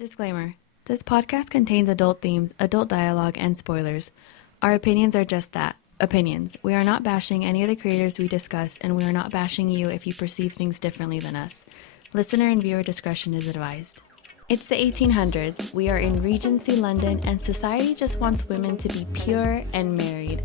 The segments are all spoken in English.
Disclaimer. This podcast contains adult themes, adult dialogue, and spoilers. Our opinions are just that, opinions. We are not bashing any of the creators we discuss, and we are not bashing you if you perceive things differently than us. Listener and viewer discretion is advised. It's the 1800s. We are in Regency London, and society just wants women to be pure and married,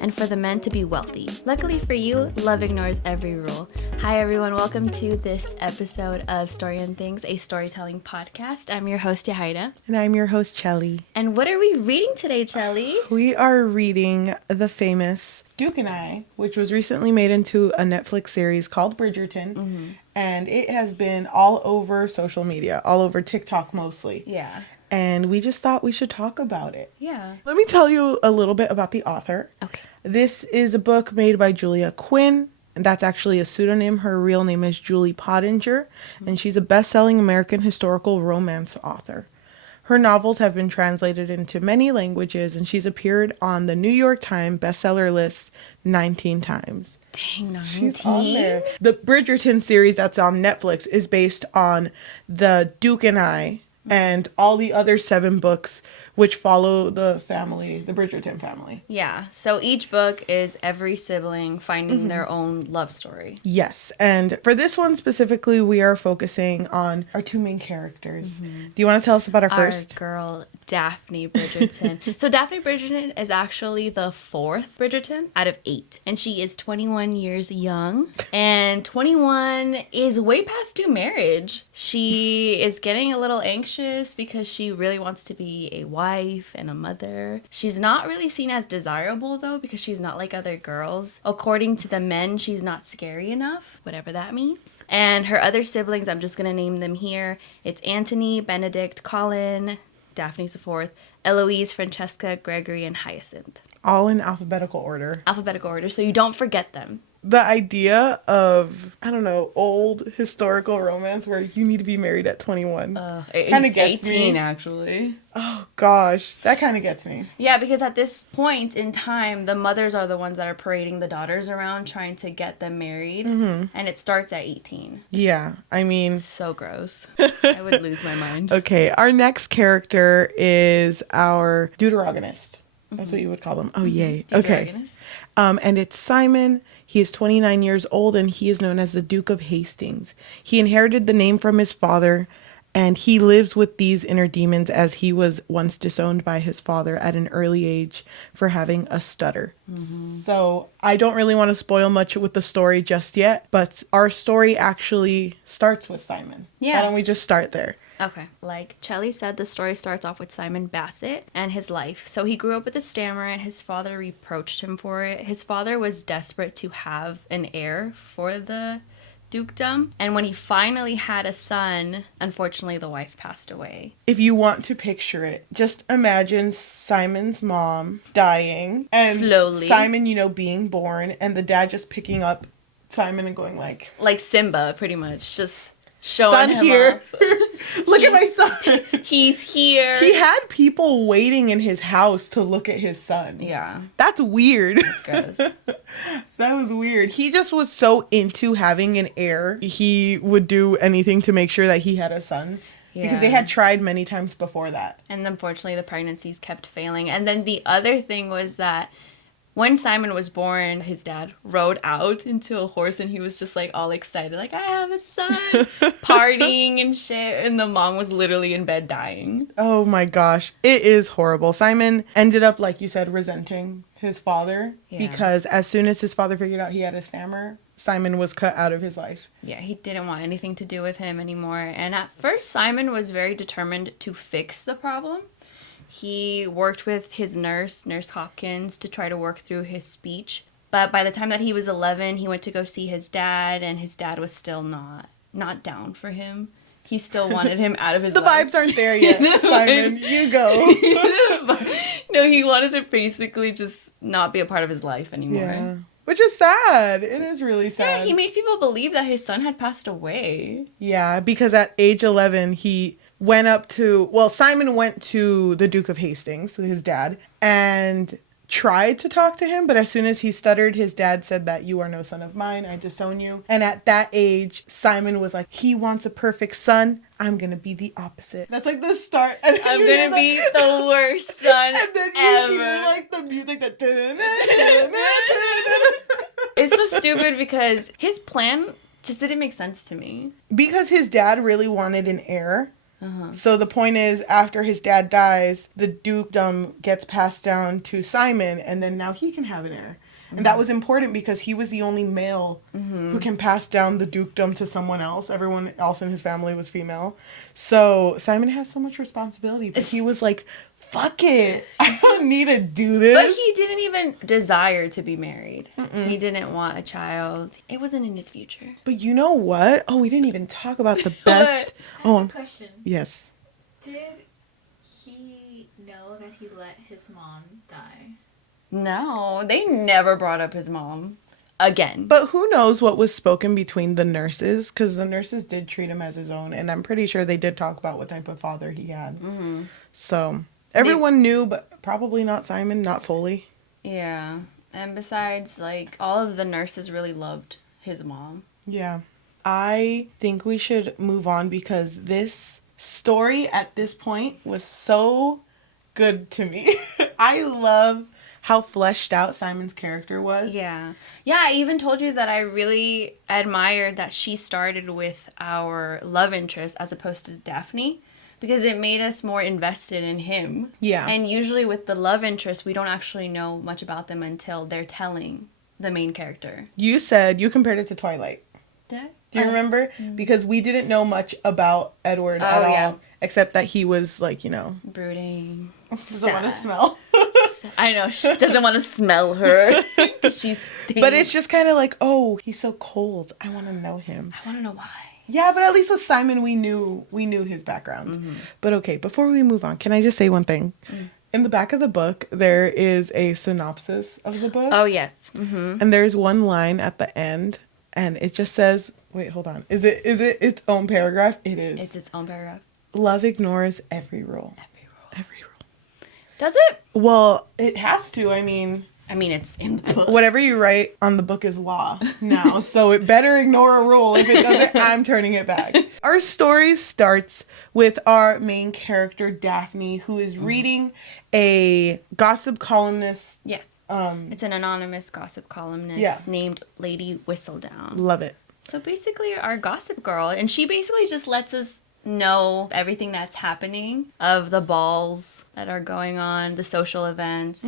and for the men to be wealthy. Luckily for you, love ignores every rule. Hi everyone, welcome to this episode of Story and Things, a storytelling podcast. I'm your host, Yajaira. And I'm your host, Cheli. And what are we reading today, Cheli? We are reading the famous Duke and I, which was recently made into a Netflix series called Bridgerton. Mm-hmm. And it has been all over social media, all over TikTok mostly. Yeah. And we just thought we should talk about it. Yeah. Let me tell you a little bit about the author. Okay. This is a book made by Julia Quinn. And that's actually a pseudonym. Her real name is Julie Pottinger, and she's a best-selling American historical romance author. Her novels have been translated into many languages, and she's appeared on the New York Times bestseller list 19 times. Dang, 19? She's on there. The Bridgerton series that's on Netflix is based on the Duke and I and all the other 7 books which follow the family, the Bridgerton family. Yeah, so each book is every sibling finding their own love story. Yes, and for this one specifically, we are focusing on our 2 main characters. Mm-hmm. Do you want to tell us about our first? Our girl, Daphne Bridgerton. So Daphne Bridgerton is actually the 4th Bridgerton out of 8, and she is 21 years young, and 21 is way past due marriage. She is getting a little anxious because she really wants to be a wife and a mother. She's not really seen as desirable though because she's not like other girls. According to the men, she's not scary enough, whatever that means. And her other siblings, I'm just gonna name them here. It's Anthony, Benedict, Colin, Daphne's the 4th, Eloise, Francesca, Gregory, and Hyacinth. All in alphabetical order. Alphabetical order, so you don't forget them. The idea of, I don't know, old historical romance where you need to be married at 21 kind of gets 18, me. Actually. Oh, gosh. That kind of gets me. Yeah, because at this point in time, the mothers are the ones that are parading the daughters around trying to get them married. Mm-hmm. And it starts at 18. Yeah, I mean... So gross. I would lose my mind. Okay, our next character is our deuteragonist. That's what you would call them. Oh, yay. Okay. And it's Simon. He is 29 years old, and he is known as the Duke of Hastings. He inherited the name from his father, and he lives with these inner demons as he was once disowned by his father at an early age for having a stutter. Mm-hmm. So I don't really want to spoil much with the story just yet, but our story actually starts with Simon. Yeah. Why don't we just start there? Okay. Like Cheli said, the story starts off with Simon Bassett and his life. So he grew up with a stammer and his father reproached him for it. His father was desperate to have an heir for the dukedom. And when he finally had a son, unfortunately the wife passed away. If you want to picture it, just imagine Simon's mom dying and slowly Simon, being born and the dad just picking up Simon and going like Simba, pretty much, just showing him here. off. Look at my son. He's here. He had people waiting in his house to look at his son. Yeah. That's weird. That's gross. That was weird. He just was so into having an heir. He would do anything to make sure that he had a son. Yeah. Because they had tried many times before that. And unfortunately, the pregnancies kept failing. And then the other thing was that when Simon was born, his dad rode out into a horse and he was just like all excited, like, I have a son, partying and shit. And the mom was literally in bed dying. Oh my gosh. It is horrible. Simon ended up, like you said, resenting his father because as soon as his father figured out he had a stammer, Simon was cut out of his life. Yeah, he didn't want anything to do with him anymore. And at first, Simon was very determined to fix the problem. He worked with his Nurse Hopkins, to try to work through his speech. But by the time that he was 11, he went to go see his dad, and his dad was still not down for him. He still wanted him out of his life. The vibes aren't there yet, Simon. You go. No, he wanted to basically just not be a part of his life anymore. Yeah. Which is sad. It is really sad. Yeah, he made people believe that his son had passed away. Yeah, because at age 11, Simon went to the Duke of Hastings, his dad, and tried to talk to him, but as soon as he stuttered, his dad said that you are no son of mine, I disown you. And at that age, Simon was like, he wants a perfect son, I'm gonna be the opposite. That's like the start. And I'm gonna be the worst son and then you ever. hear like the music that It's so stupid because his plan just didn't make sense to me. because his dad really wanted an heir. So the point is, after his dad dies, the dukedom gets passed down to Simon, and then now he can have an heir. And that was important because he was the only male who can pass down the dukedom to someone else. Everyone else in his family was female. So Simon has so much responsibility, but he was like, fuck it. I don't need to do this. But he didn't even desire to be married. He didn't want a child. It wasn't in his future. But you know what? Oh, we didn't even talk about the best. Question. Yes. Did he know that he let his mom die? No, they never brought up his mom again. But who knows what was spoken between the nurses? Because the nurses did treat him as his own. And I'm pretty sure they did talk about what type of father he had. So everyone knew, but probably not Simon, not fully. Yeah. And besides, like, all of the nurses really loved his mom. Yeah. I think we should move on because this story at this point was so good to me. I love how fleshed out Simon's character was. Yeah. Yeah, I even told you that I really admired that she started with our love interest as opposed to Daphne because it made us more invested in him. Yeah. And usually with the love interest, we don't actually know much about them until they're telling the main character. You said you compared it to Twilight. Did I? Do you remember? Because we didn't know much about Edward at all, except that he was like, you know, brooding. doesn't want to smell. I know, she doesn't want to smell her. She stinks. But it's just kind of like, oh, he's so cold. I want to know him. I want to know why. Yeah, but at least with Simon, we knew his background. But okay, before we move on, can I just say one thing? In the back of the book, there is a synopsis of the book. Oh, yes. And there's one line at the end, and it just says, wait, hold on. Is it its own paragraph? It is. It's its own paragraph. Love ignores every rule. Every rule. Does it? Well, it has to. I mean, it's in the book. whatever you write on the book is law now, so it better ignore a rule. If it doesn't, I'm turning it back. Our story starts with our main character, Daphne, who is reading a gossip columnist. Yes. It's an anonymous gossip columnist named Lady Whistledown. Love it. So basically our gossip girl, and she basically just lets us know everything that's happening of the balls that are going on, the social events.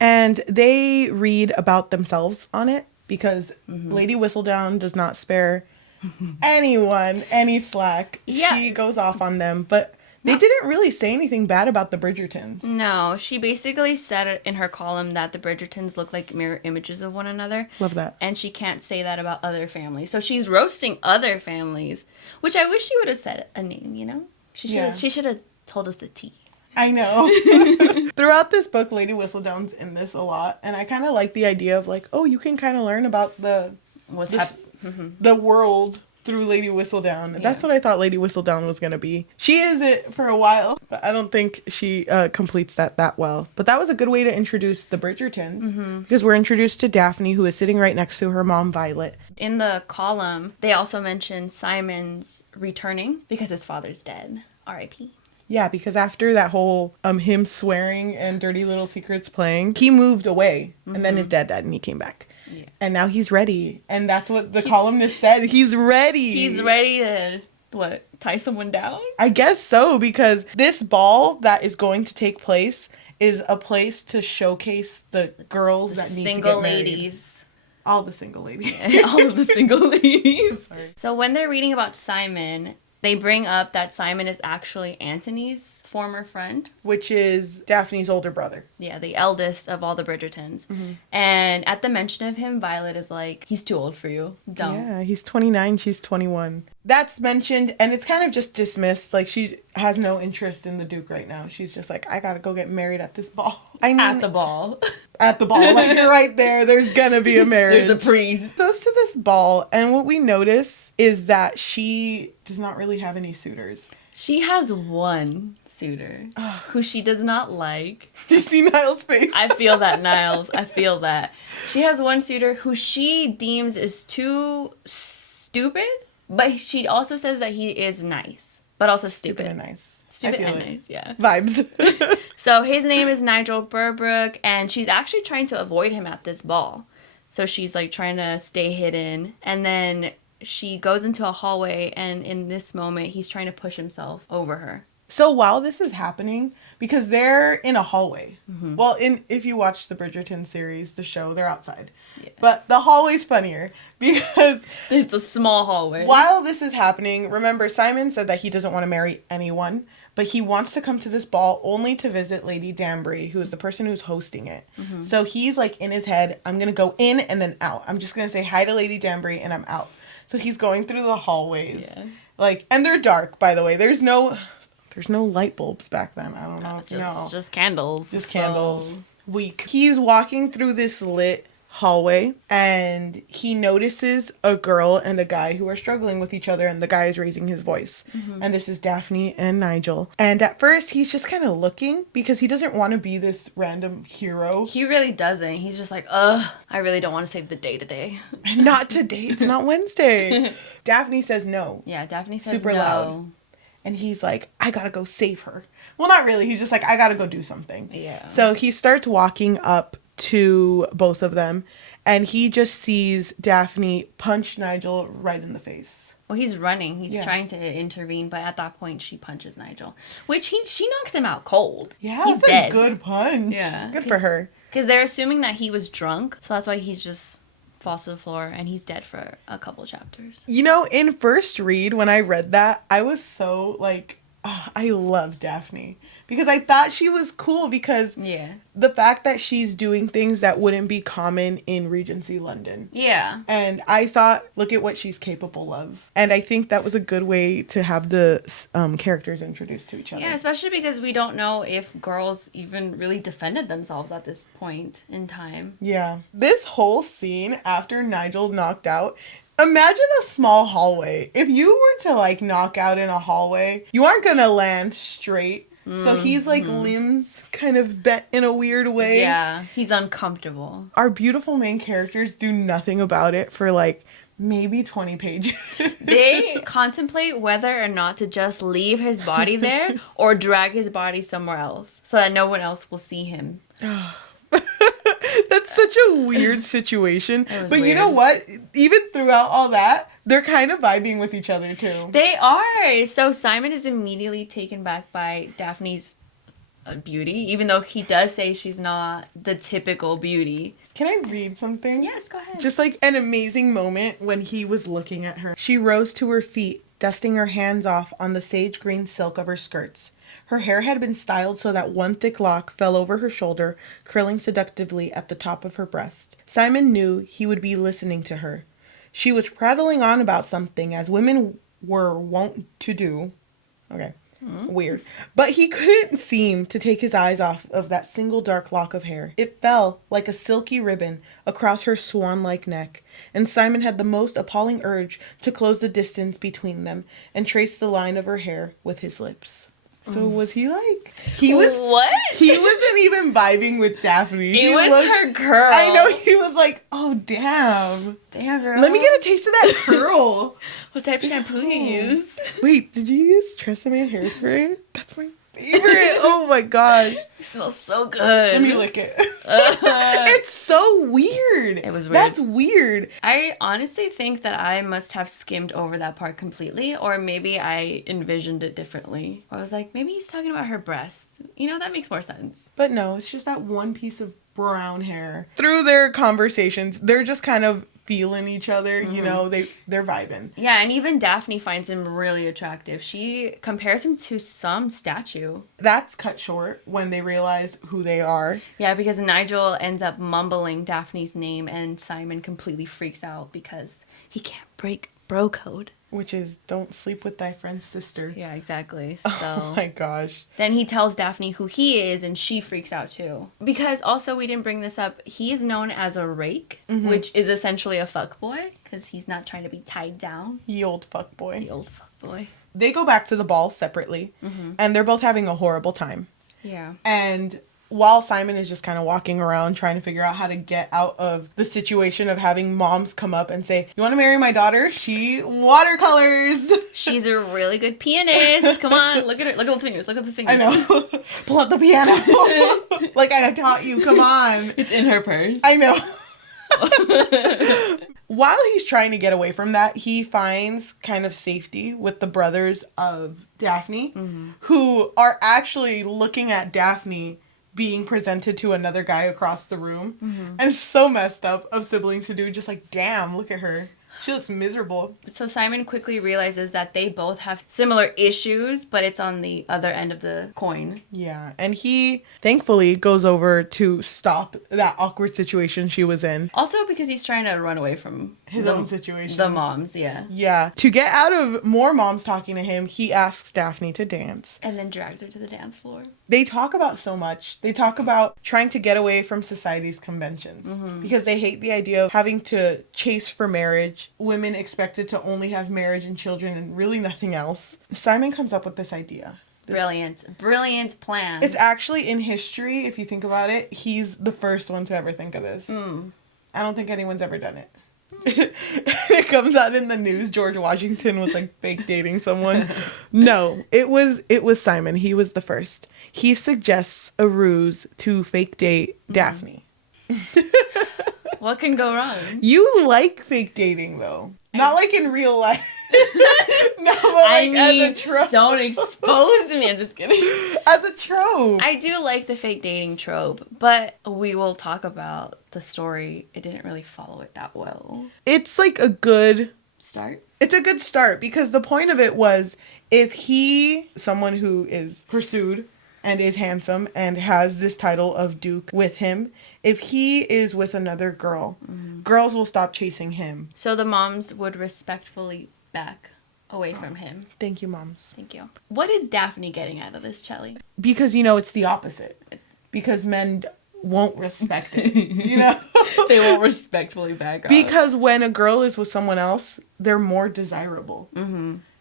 And they read about themselves on it because Lady Whistledown does not spare anyone any slack. Yeah. She goes off on them, but they didn't really say anything bad about the Bridgertons. No, she basically said it in her column that the Bridgertons look like mirror images of one another. Love that. And she can't say that about other families. So she's roasting other families, which I wish she would have said a name, you know? She should have told us the tea. I know. Throughout this book, Lady Whistledown's in this a lot, and I kind of like the idea of like, oh, you can kind of learn about the world through Lady Whistledown. Yeah. That's what I thought Lady Whistledown was going to be. She is it for a while, but I don't think she completes that well. But that was a good way to introduce the Bridgertons, because we're introduced to Daphne, who is sitting right next to her mom, Violet. In the column, they also mention Simon's returning because his father's dead. R.I.P. Yeah, because after that whole him swearing and Dirty Little Secrets playing, he moved away, and then his dad died, and he came back. Yeah. And now he's ready. And that's what the columnist said. He's ready. He's ready to, tie someone down? I guess so, because this ball that is going to take place is a place to showcase the girls that need to get married. Single ladies. All the single ladies. All of the single ladies. So when they're reading about Simon, they bring up that Simon is actually Antony's former friend. Which is Daphne's older brother. Yeah, the eldest of all the Bridgertons. And at the mention of him, Violet is like, he's too old for you. Don't. Yeah, he's 29, she's 21. That's mentioned, and it's kind of just dismissed. Like, she has no interest in the Duke right now. She's just like, I gotta go get married at this ball. I mean, at the ball. At the ball. Like, right there, there's gonna be a marriage. There's a priest. Goes to this ball, and what we notice is that she does not really have any suitors. She has one suitor who she does not like. Do you see Niall's face? I feel that, Niles. I feel that. She has one suitor who she deems is too stupid, but she also says that he is nice, but also stupid. and nice. Stupid and nice, yeah. Vibes. So his name is Nigel Burbrook, and she's actually trying to avoid him at this ball. So she's like trying to stay hidden, and then she goes into a hallway, and in this moment, he's trying to push himself over her. So while this is happening, because they're in a hallway. Mm-hmm. Well, if you watch the Bridgerton series, the show, they're outside. Yeah. But the hallway's funnier because it's a small hallway. While this is happening, remember Simon said that he doesn't want to marry anyone, but he wants to come to this ball only to visit Lady Danbury, who is the person who's hosting it. Mm-hmm. So he's like in his head, I'm going to go in and then out. I'm just going to say hi to Lady Danbury and I'm out. So he's going through the hallways. Yeah. Like, and they're dark, by the way. There's no light bulbs back then. I don't know if you know. Just candles. Just candles. Weak. He's walking through this lit hallway and he notices a girl and a guy who are struggling with each other, and the guy is raising his voice. Mm-hmm. And this is Daphne and Nigel. And at first he's just kind of looking because he doesn't want to be this random hero. He really doesn't. He's just like, I really don't want to save the day today. Not today. It's not Wednesday. Daphne says no. Yeah, Daphne says super no. Loud. And he's like, I gotta go save her. Well, not really. He's just like, I gotta go do something. Yeah. So he starts walking up to both of them, and he just sees Daphne punch Nigel right in the face. Well, he's running. He's trying to intervene, but at that point, she punches Nigel, which she knocks him out cold. Yeah, he's that's dead. A good punch. Yeah. Good for her. Because they're assuming that he was drunk, so that's why he's just falls to the floor, and he's dead for a couple chapters. You know, in first read, when I read that, I was so, like, I love Daphne. Because I thought she was cool because the fact that she's doing things that wouldn't be common in Regency London. Yeah. And I thought, look at what she's capable of. And I think that was a good way to have the characters introduced to each other. Yeah, especially because we don't know if girls even really defended themselves at this point in time. Yeah. This whole scene after Nigel knocked out, imagine a small hallway. If you were to, like, knock out in a hallway, you aren't going to land straight. So he's, like, limbs kind of bent in a weird way. Yeah, he's uncomfortable. Our beautiful main characters do nothing about it for, like, maybe 20 pages. They contemplate whether or not to just leave his body there or drag his body somewhere else so that no one else will see him. That's such a weird situation. But weird. You know what? Even throughout all that, they're kind of vibing with each other too. They are. So Simon is immediately taken back by Daphne's beauty, even though he does say she's not the typical beauty. Can I read something? Yes, go ahead. Just like an amazing moment when he was looking at her. She rose to her feet, dusting her hands off on the sage green silk of her skirts. Her hair had been styled so that one thick lock fell over her shoulder, curling seductively at the top of her breast. Simon knew he would be listening to her. She was prattling on about something, as women were wont to do. Okay, weird. But he couldn't seem to take his eyes off of that single dark lock of hair. It fell like a silky ribbon across her swan-like neck, and Simon had the most appalling urge to close the distance between them and trace the line of her hair with his lips. So was he like... He was... What? He wasn't even vibing with Daphne. He was her girl. I know. He was like, oh, damn. Damn, girl. Let me get a taste of that curl. What type of shampoo you use? Wait, did you use Tresemme hairspray? That's my favorite. Oh, my gosh. It smells so good. Let me lick it. It's so weird. It was weird. That's weird. I honestly think that I must have skimmed over that part completely, or maybe I envisioned it differently. I was like, maybe he's talking about her breasts. You know, that makes more sense. But no, it's just that one piece of brown hair. Through their conversations, they're just kind of feeling each other, you know, they're vibing. Yeah, and even Daphne finds him really attractive. She compares him to some statue. That's cut short when they realize who they are. Yeah, because Nigel ends up mumbling Daphne's name, and Simon completely freaks out because he can't break bro code. Which is, don't sleep with thy friend's sister. Yeah, exactly. So oh my gosh. Then he tells Daphne who he is, and she freaks out too. Because also, we didn't bring this up, he is known as a rake, which is essentially a fuckboy, because he's not trying to be tied down. Ye old fuckboy. The old fuckboy. They go back to the ball separately, and they're both having a horrible time. Yeah. And while Simon is just kind of walking around trying to figure out how to get out of the situation of having moms come up and say, "You want to marry my daughter? She watercolors." She's a really good pianist. Come on, look at her. Look at those fingers. Look at those fingers. I know. Pull out the piano. Like I taught you. Come on. It's in her purse. I know. While he's trying to get away from that, he finds kind of safety with the brothers of Daphne, who are actually looking at Daphne being presented to another guy across the room. And it's so messed up of siblings to do. Just like, damn, look at her. She looks miserable. So Simon quickly realizes that they both have similar issues, but it's on the other end of the coin. Yeah, and he thankfully goes over to stop that awkward situation she was in. Also because he's trying to run away from His own situation. The moms, yeah. Yeah. To get out of more moms talking to him, he asks Daphne to dance. And then drags her to the dance floor. They talk about so much. They talk about trying to get away from society's conventions because they hate the idea of having to chase for marriage, women expected to only have marriage and children and really nothing else. Simon comes up with this idea. Brilliant plan. It's actually in history, if you think about it, he's the first one to ever think of this. I don't think anyone's ever done it. It comes out in the news George Washington was like fake dating someone. No, it was Simon. He was the first. He suggests a ruse to fake date Daphne. What can go wrong? You like fake dating though. Not like in real life. No, but like as a trope. Don't expose me. I'm just kidding. As a trope. I do like the fake dating trope, but we will talk about the story. It didn't really follow it that well. It's like a good Start? It's a good start because the point of it was if someone who is pursued and is handsome and has this title of Duke with him, if he is with another girl, girls will stop chasing him. So the moms would respectfully back away from him. Thank you, moms. Thank you. What is Daphne getting out of this, Cheli? Because, it's the opposite. Because men won't respect it, They won't respectfully back off. Because when a girl is with someone else, they're more desirable.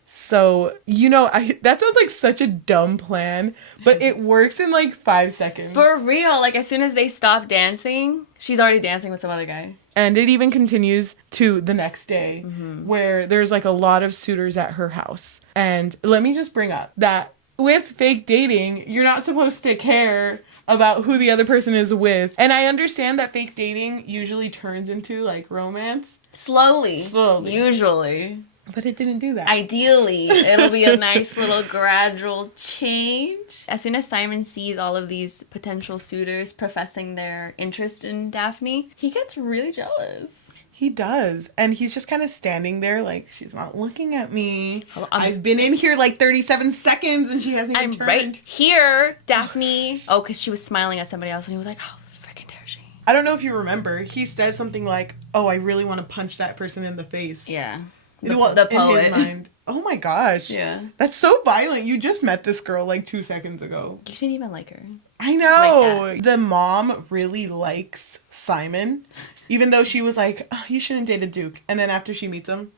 So, that sounds like such a dumb plan, but it works in like 5 seconds. For real, like as soon as they stop dancing, she's already dancing with some other guy. And it even continues to the next day where there's like a lot of suitors at her house. And let me just bring up that with fake dating, you're not supposed to care about who the other person is with. And I understand that fake dating usually turns into like romance. Slowly. Usually. But it didn't do that. Ideally, it'll be a nice little gradual change. As soon as Simon sees all of these potential suitors professing their interest in Daphne, he gets really jealous. He does. And he's just kind of standing there like, she's not looking at me. I've been in here like 37 seconds and she hasn't even turned. I'm right here, Daphne. Oh, because she was smiling at somebody else and he was like, how freaking dare she? I don't know if you remember. He said something like, oh, I really want to punch that person in the face. Yeah. The poet. In his mind. Oh my gosh. Yeah. That's so violent. You just met this girl like 2 seconds ago. You didn't even like her. I know. Like the mom really likes Simon, even though she was like, oh, you shouldn't date a Duke. And then after she meets him,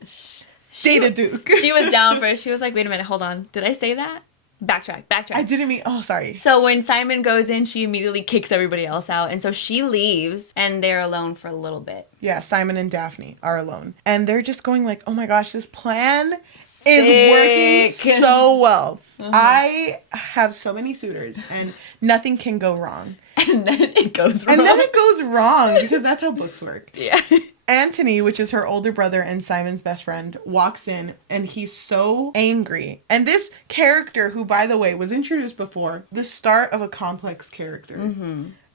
date a Duke. She was down for it. She was like, wait a minute, hold on. Did I say that? Backtrack. I didn't mean, oh, sorry. So when Simon goes in, she immediately kicks everybody else out. And so she leaves and they're alone for a little bit. Yeah, Simon and Daphne are alone. And they're just going like, oh my gosh, this plan is working so well. I have so many suitors and nothing can go wrong. And then it goes wrong. And then it goes wrong because that's how books work. Yeah. Anthony, which is her older brother and Simon's best friend, walks in and he's so angry. And this character, who by the way was introduced before, the start of a complex character,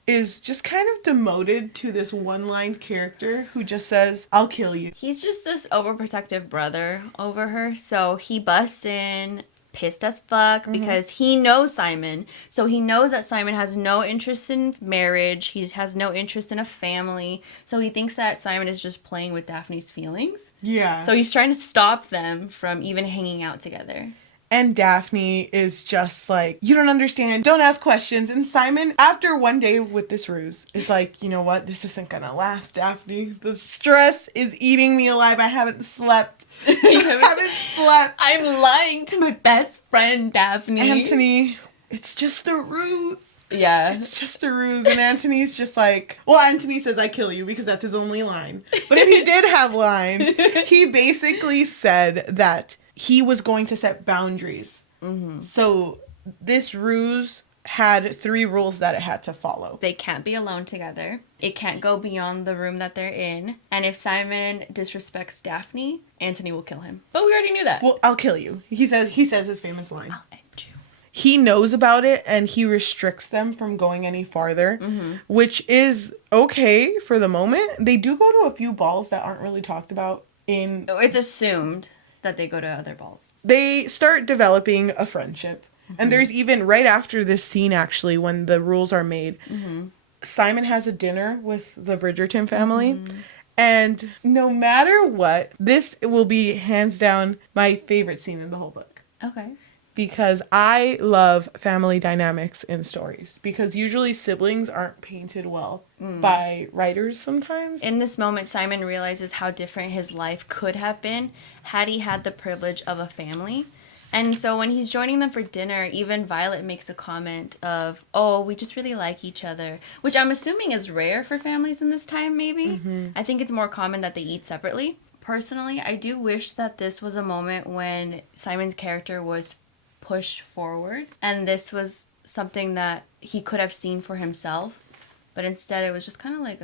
is just kind of demoted to this one-line character who just says, I'll kill you. He's just this overprotective brother over her. So he busts in, pissed as fuck, because he knows Simon. So he knows that Simon has no interest in marriage. He has no interest in a family. So he thinks that Simon is just playing with Daphne's feelings. Yeah. So he's trying to stop them from even hanging out together. And Daphne is just like, you don't understand, don't ask questions. And Simon, after one day with this ruse, is like, you know what, this isn't gonna last, Daphne. The stress is eating me alive. I haven't slept. I haven't slept. I'm lying to my best friend, Daphne. Anthony, it's just a ruse. Yeah. It's just a ruse. And Anthony's just like, well, Anthony says, I kill you, because that's his only line. But if he did have lines, he basically said that he was going to set boundaries. Mm-hmm. So this ruse had 3 rules that it had to follow. They can't be alone together. It can't go beyond the room that they're in. And if Simon disrespects Daphne, Anthony will kill him. But we already knew that. Well, I'll kill you. He says his famous line. I'll end you. He knows about it, and he restricts them from going any farther, which is okay for the moment. They do go to a few balls that aren't really talked about in... It's assumed that they go to other balls. They start developing a friendship. And there's even, right after this scene, actually, when the rules are made, Simon has a dinner with the Bridgerton family. And no matter what, this will be hands down my favorite scene in the whole book. Okay. Because I love family dynamics in stories. Because usually siblings aren't painted well by writers sometimes. In this moment, Simon realizes how different his life could have been had he had the privilege of a family. And so when he's joining them for dinner, even Violet makes a comment of, oh, we just really like each other. Which I'm assuming is rare for families in this time, maybe. I think it's more common that they eat separately. Personally, I do wish that this was a moment when Simon's character was pushed forward, and this was something that he could have seen for himself, but instead it was just kind of like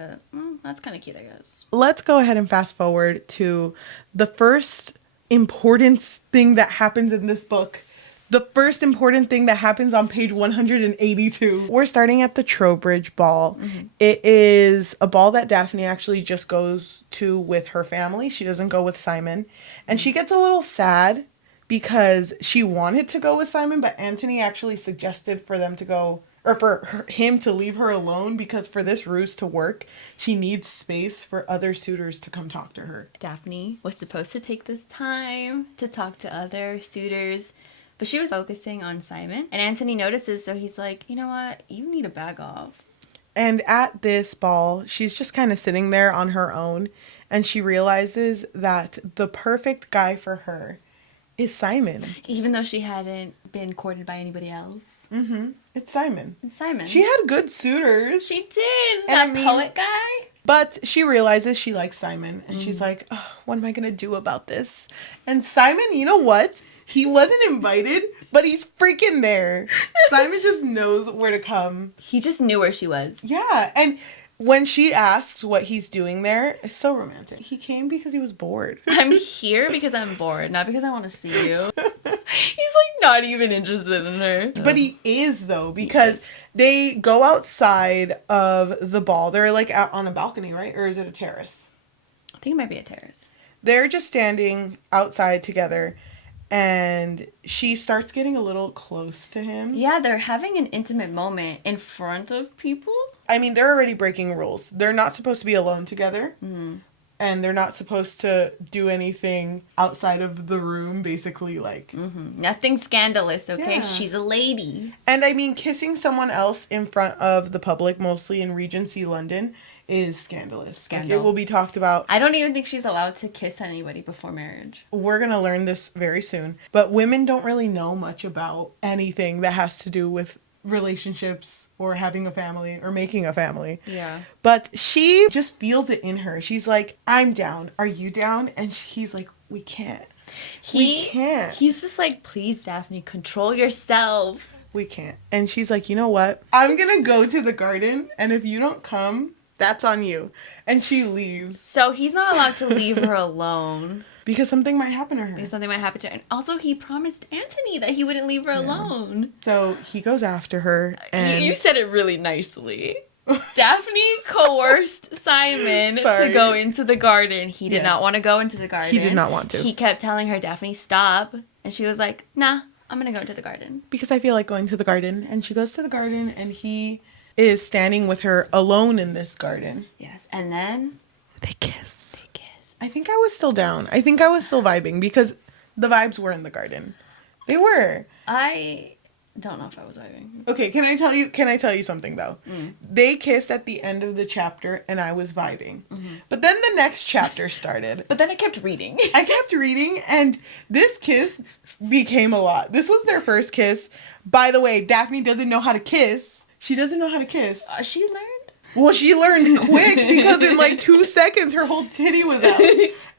that's kind of cute, I guess. Let's go ahead and fast forward to the first important thing that happens in this book. The first important thing that happens on page 182. We're starting at the Trowbridge ball. It is a ball that Daphne actually just goes to with her family. She doesn't go with Simon, and she gets a little sad because she wanted to go with Simon, but Anthony actually suggested for them to go, or for him to leave her alone, because for this ruse to work, she needs space for other suitors to come talk to her. Daphne was supposed to take this time to talk to other suitors, but she was focusing on Simon, and Anthony notices, so he's like, you know what, you need to back off. And at this ball, she's just kind of sitting there on her own, and she realizes that the perfect guy for her is Simon. Even though she hadn't been courted by anybody else. It's Simon. It's Simon. She had good suitors. She did. And That poet guy. But she realizes she likes Simon. And she's like, oh, what am I going to do about this? And Simon, you know what? He wasn't invited, but he's freaking there. Simon just knows where to come. He just knew where she was. Yeah. And when she asks what he's doing there, it's so romantic. He came because he was bored. I'm here because I'm bored, not because I want to see you. He's like not even interested in her. But he is, though, because they go outside of the ball. They're like out on a balcony, right? Or is it a terrace? I think it might be a terrace. They're just standing outside together, and she starts getting a little close to him. Yeah, they're having an intimate moment in front of people. I mean, they're already breaking rules. They're not supposed to be alone together. And they're not supposed to do anything outside of the room, basically, like... Nothing scandalous, okay? Yeah. She's a lady. And I mean, kissing someone else in front of the public, mostly in Regency London, is scandalous. Scandal. Like, it will be talked about. I don't even think she's allowed to kiss anybody before marriage. We're going to learn this very soon. But women don't really know much about anything that has to do with relationships or having a family or making a family. Yeah. But she just feels it in her. She's like, I'm down. Are you down? And he's like, we can't. We can't. He's just like, please, Daphne, control yourself. We can't. And she's like, you know what? I'm going to go to the garden, and if you don't come, that's on you. And she leaves. So he's not allowed to leave her alone. Because something might happen to her. Because something might happen to her. And also, he promised Anthony that he wouldn't leave her alone. So he goes after her. And You said it really nicely. Daphne coerced Simon to go into the garden. He did not want to go into the garden. He did not want to. He kept telling her, Daphne, stop. And she was like, nah, I'm going to go into the garden. Because I feel like going to the garden. And she goes to the garden, and he is standing with her alone in this garden. Yes. And then they kiss. I think I was still down. I think I was still vibing because the vibes were in the garden. They were. I don't know if I was vibing. Okay, can I tell you something though? They kissed at the end of the chapter and I was vibing. But then the next chapter started. But then I kept reading. I kept reading and this kiss became a lot. This was their first kiss. By the way, Daphne doesn't know how to kiss. She doesn't know how to kiss. She learned. Well, she learned quick because in like 2 seconds her whole titty was out.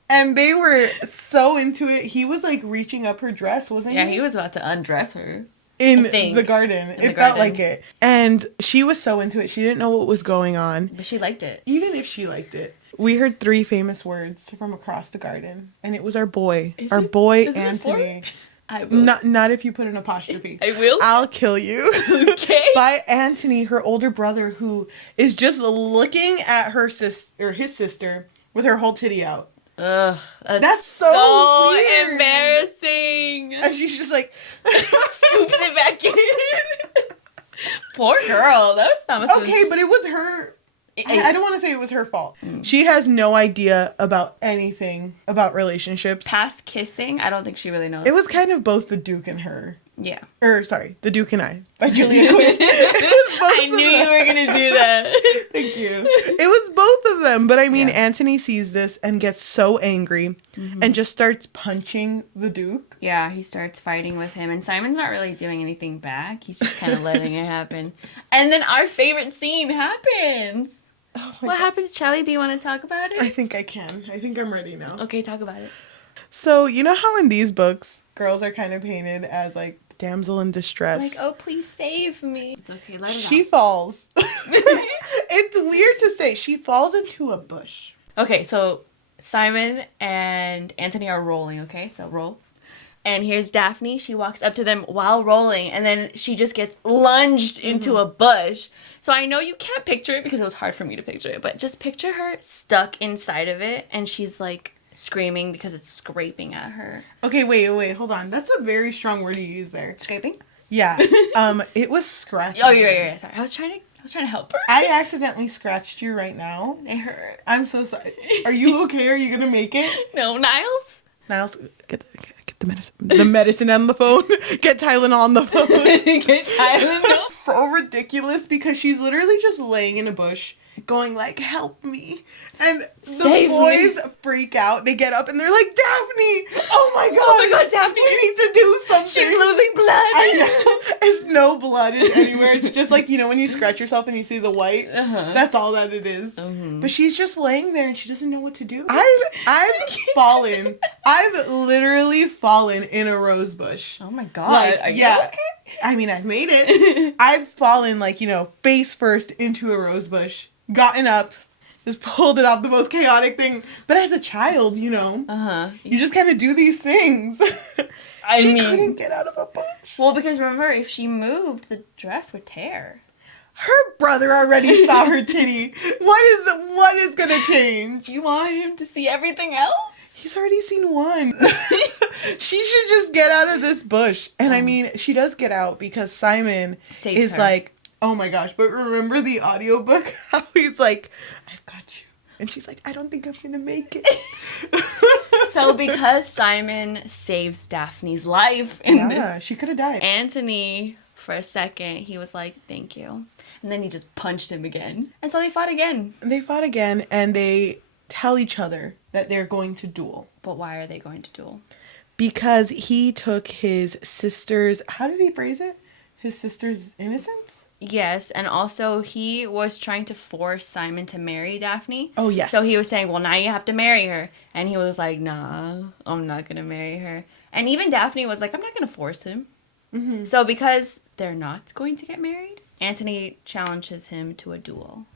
And they were so into it. He was like reaching up her dress, wasn't he? Yeah, he was about to undress her. In the garden. It felt like it. And she was so into it. She didn't know what was going on. But she liked it. Even if she liked it. We heard 3 famous words from across the garden. And it was our boy. Is Anthony. I will. Not if you put an apostrophe. I will. I'll kill you. Okay. By Anthony, her older brother, who is just looking at his sister with her whole titty out. Ugh, that's so weird. Embarrassing. And she's just like scoops it back in. Poor girl. That was not okay, but it was her. I don't want to say it was her fault. She has no idea about anything about relationships. Past kissing, I don't think she really knows. It was kind of both the Duke and her. Yeah. The Duke and I by Julia Quinn. I knew you were going to do that. Thank you. It was both of them. But I mean, Anthony sees this and gets so angry and just starts punching the Duke. Yeah, he starts fighting with him. And Simon's not really doing anything back. He's just kind of letting it happen. And then our favorite scene happens. Oh what happens, Cheli? Do you want to talk about it? I think I can. I think I'm ready now. Okay, talk about it. So, you know how in these books, girls are kind of painted as, like, damsel in distress? Like, oh, please save me. It's okay, let it She out. falls. It's weird to say. She falls into a bush. Okay, so Simon and Anthony are rolling, okay? So roll. And here's Daphne. She walks up to them while rolling, and then she just gets lunged into a bush. So I know you can't picture it because it was hard for me to picture it, but just picture her stuck inside of it, and she's like screaming because it's scraping at her. Okay, wait, hold on. That's a very strong word you use there. Scraping? Yeah. It was scratching. Oh, yeah. Sorry, I was trying to help her. I accidentally scratched you right now. It hurt. I'm so sorry. Are you okay? Are you gonna make it? No, Niles? Niles, get the medicine. The medicine on the phone. Get Tylenol on the phone. Get Tylenol. So ridiculous because she's literally just laying in a bush going like, help me. And the boys freak out. They get up and they're like, Daphne! Oh my god, Daphne! We need to do something. She's losing blood. I know. It's no blood anywhere. It's just like, you know, when you scratch yourself and you see the white. That's all that it is. But she's just laying there and she doesn't know what to do. I've fallen. I've literally fallen in a rose bush. Oh my god. Like, are you okay? I mean, I've made it. I've fallen, like, you know, face first into a rose bush. Gotten up. Just pulled it off, the most chaotic thing. But as a child, you know, you just kind of do these things. She couldn't get out of a bush. Well, because remember, if she moved, the dress would tear. Her brother already saw her titty. What is gonna change? You want him to see everything else? He's already seen one. She should just get out of this bush. And I mean, she does get out because Simon is her. Like, oh my gosh, but remember the audiobook? How he's like, I've got you. And she's like, I don't think I'm gonna make it. So because Simon saves Daphne's life in this, she could have died. Anthony, for a second, he was like, thank you. And then he just punched him again. And so they fought again. And they tell each other that they're going to duel. But why are they going to duel? Because he took his sister's, how did he phrase it? His sister's innocence? Yes, and also he was trying to force Simon to marry Daphne. Oh, yes. So he was saying, well, now you have to marry her. And he was like, nah, I'm not going to marry her. And even Daphne was like, I'm not going to force him. So because they're not going to get married, Anthony challenges him to a duel.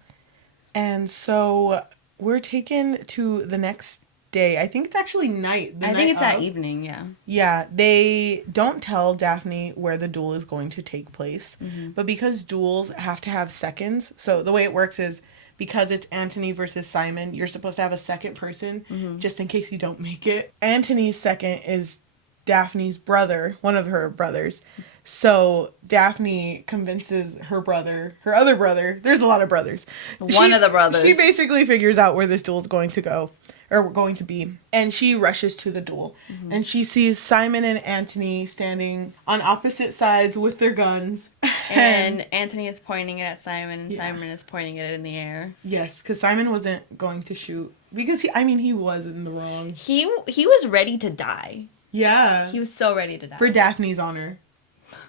And so we're taken to the next day. I think it's actually night. I think it's that evening, yeah. Yeah, they don't tell Daphne where the duel is going to take place. But because duels have to have seconds, so the way it works is because it's Anthony versus Simon, you're supposed to have a second person just in case you don't make it. Anthony's second is Daphne's brother, one of her brothers. So Daphne convinces her other brother, there's a lot of brothers. One of the brothers. She basically figures out where this duel is going to go. or going to be. And she rushes to the duel. And she sees Simon and Antony standing on opposite sides with their guns. And Antony is pointing it at Simon, and Yeah. Simon is pointing it in the air. Yes, because Simon wasn't going to shoot. Because, he was in the wrong. He was ready to die. Yeah. He was so ready to die. For Daphne's honor.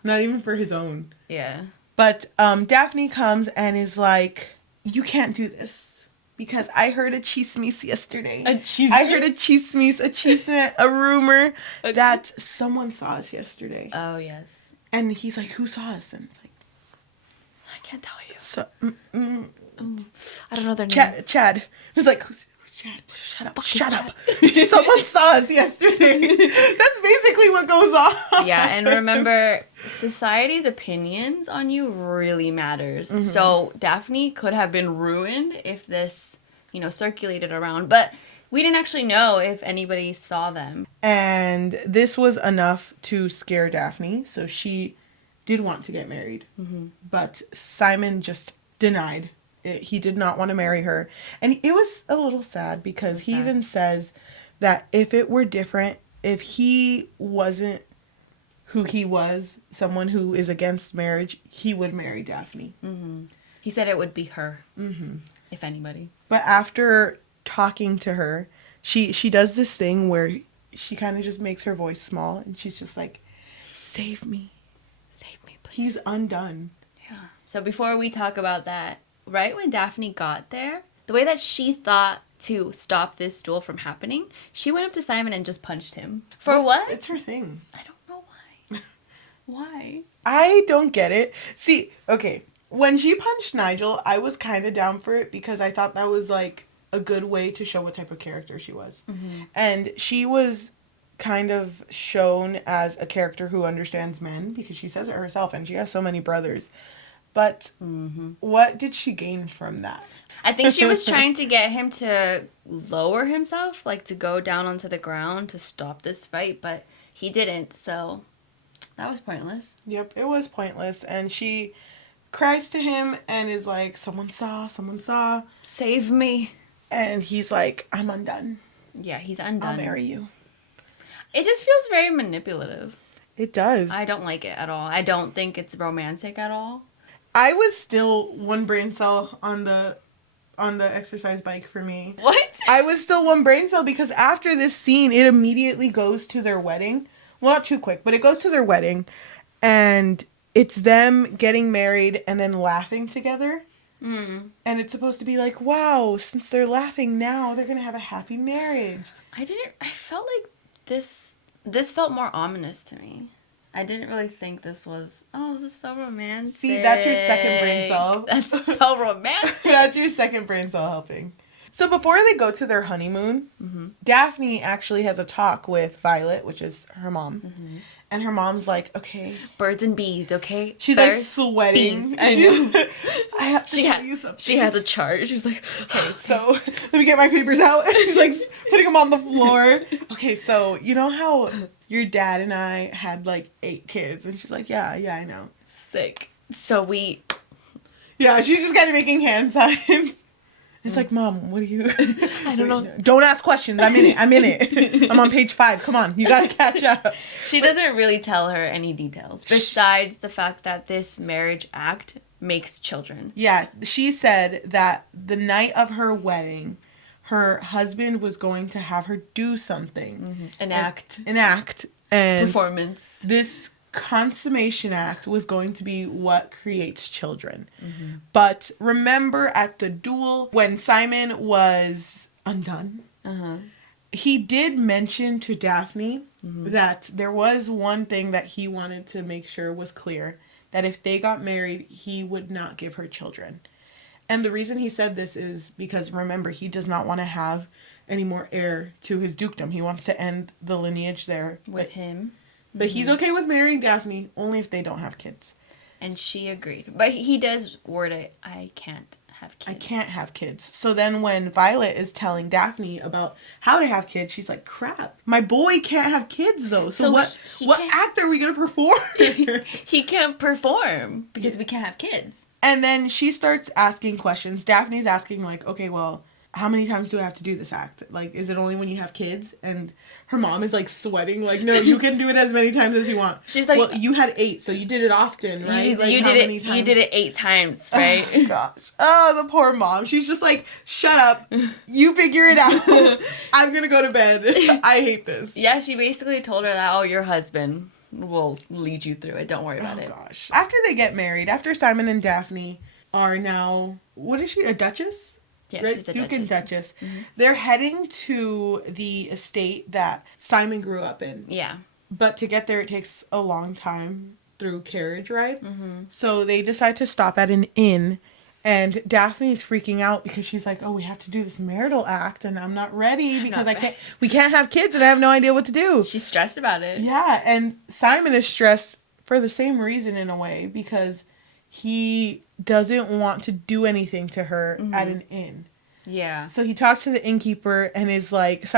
Not even for his own. Yeah. But Daphne comes and is like, you can't do this. Because I heard a chismis yesterday. A chismis? I heard a chismis, a rumor Okay. that someone saw us yesterday. Oh, yes. And he's like, who saw us? And it's like, I can't tell you. so, I don't know their name. Chad. It's like, who's Chad? Shut up. Someone saw us yesterday. That's basically what goes on. Yeah, and remember, society's opinions on you really matters. Mm-hmm. So Daphne could have been ruined if this, circulated around. But we didn't actually know if anybody saw them. And this was enough to scare Daphne. So she did want to get married. Mm-hmm. But Simon just denied. He did not want to marry her. And it was a little sad because he even says that if it were different, if he wasn't who he was, someone who is against marriage, he would marry Daphne. Mm-hmm. He said it would be her, Mm-hmm. if anybody. But after talking to her, she does this thing where she kind of just makes her voice small and she's just like, save me. Save me, please. He's undone. Yeah. So before we talk about that, right when Daphne got there, the way that she thought to stop this duel from happening, she went up to Simon and just punched him. For what? It's her thing. I don't know why. Why? I don't get it. See, okay, when she punched Nigel, I was kind of down for it because I thought that was like a good way to show what type of character she was. Mm-hmm. And she was kind of shown as a character who understands men because she says it herself and she has so many brothers. But what did she gain from that? I think she was trying to get him to lower himself, like to go down onto the ground to stop this fight, but he didn't, so that was pointless. Yep, it was pointless. And she cries to him and is like, someone saw. Save me. And he's like, I'm undone. Yeah, he's undone. I'll marry you. It just feels very manipulative. It does. I don't like it at all. I don't think it's romantic at all. I was still one brain cell on the exercise bike for me. What? I was still one brain cell because after this scene, it immediately goes to their wedding. Well, not too quick, but it goes to their wedding. And it's them getting married and then laughing together. Mm. And it's supposed to be like, wow, since they're laughing now, they're going to have a happy marriage. I felt like this felt more ominous to me. I didn't really think this was, this is so romantic. See, that's your second brain cell. That's so romantic. That's your second brain cell helping. So before they go to their honeymoon, Daphne actually has a talk with Violet, which is her mom. Mm-hmm. And her mom's like, okay. Birds and bees, okay? She's First, like sweating. bees. I know. I have to tell you something. She has a chart. She's like, okay, So let me get my papers out. And she's like putting them on the floor. Okay, so you know how your dad and I had like 8 kids? And she's like, yeah, I know. sick. So Yeah, she's just kind of making hand signs. It's like, Mom, what are you... I don't know. Don't ask questions. I'm in it. I'm on page 5. Come on. You got to catch up. She doesn't really tell her any details besides the fact that this marriage act makes children. Yeah, she said that the night of her wedding, her husband was going to have her do something. An act. An act. And Performance. this consummation act was going to be what creates children. But remember at the duel, when Simon was undone, he did mention to Daphne that there was one thing that he wanted to make sure was clear, that if they got married, he would not give her children. And the reason he said this is because, remember, he does not want to have any more heir to his dukedom. He wants to end the lineage there. With him. But he's okay with marrying Daphne, only if they don't have kids. And she agreed. But he does word it, I can't have kids. I can't have kids. So then when Violet is telling Daphne about how to have kids, she's like, crap, my boy can't have kids though. So what act are we going to perform? He can't perform because we can't have kids. And then she starts asking questions. Daphne's asking like, okay, well, how many times do I have to do this act? Like, is it only when you have kids? And her mom is like sweating, like, no, you can do it as many times as you want. She's like, well, you had 8, so you did it often, right? You did it 8 times, right? Oh, gosh. Oh, the poor mom. She's just like, shut up. You figure it out. I'm gonna go to bed. I hate this. Yeah, she basically told her that, oh, your husband will lead you through it. Don't worry about it. Oh, gosh. After they get married, after Simon and Daphne are now, what is she, a duchess? Yeah, right? she's a Duke duchess. and Duchess. Mm-hmm. They're heading to the estate that Simon grew up in. Yeah. But to get there, it takes a long time through carriage ride. Mm-hmm. So they decide to stop at an inn. And Daphne is freaking out because she's like, oh, we have to do this marital act. And I'm not ready because we can't have kids and I have no idea what to do. She's stressed about it. Yeah. And Simon is stressed for the same reason in a way because he doesn't want to do anything to her at an inn. Yeah. So he talks to the innkeeper and is like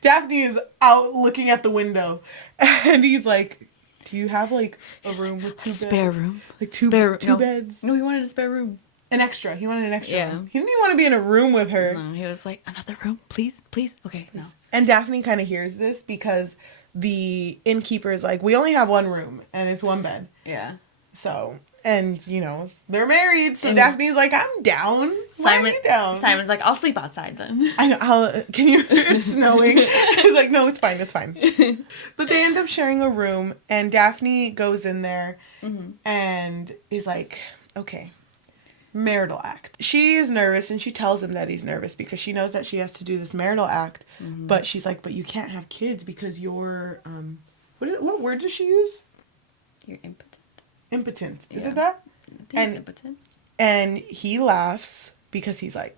Daphne is out looking at the window and he's like, do you have like a room with 2 beds? Spare room. Like two no. beds? No, he wanted a spare room. An extra. He wanted an extra Yeah. room. He didn't even want to be in a room with her. No, he was like, another room, please, please. Okay, no. And Daphne kind of hears this because the innkeeper is like, we only have 1 room and it's 1 bed. Yeah. So, and you know, they're married. So Daphne's like, I'm down. Why are you down? Simon's like, I'll sleep outside then. I know. Can you? It's snowing. He's like, no, it's fine. It's fine. But they end up sharing a room, and Daphne goes in there and is like, okay, marital act. She is nervous, and she tells him that he's nervous because she knows that she has to do this marital act. But she's like, but you can't have kids because you're what word does she use? You're impotent. Impotent. Is Yeah. it that? I think it's impotent. And he laughs because he's like,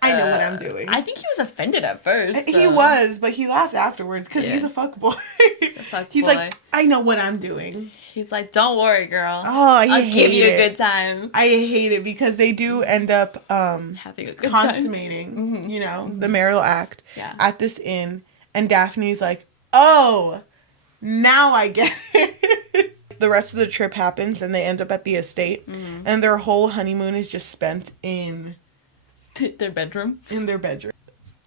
I know what I'm doing. I think he was offended at first. He was, but he laughed afterwards because he's a fuckboy. He's like, I know what I'm doing. He's like, don't worry, girl. Oh, I'll give you a good time. I hate it because they do end up Having a good consummating, you know, the marital act at this inn. And Daphne's like, oh, now I get it. The rest of the trip happens and they end up at the estate. And their whole honeymoon is just spent in their bedroom. In their bedroom.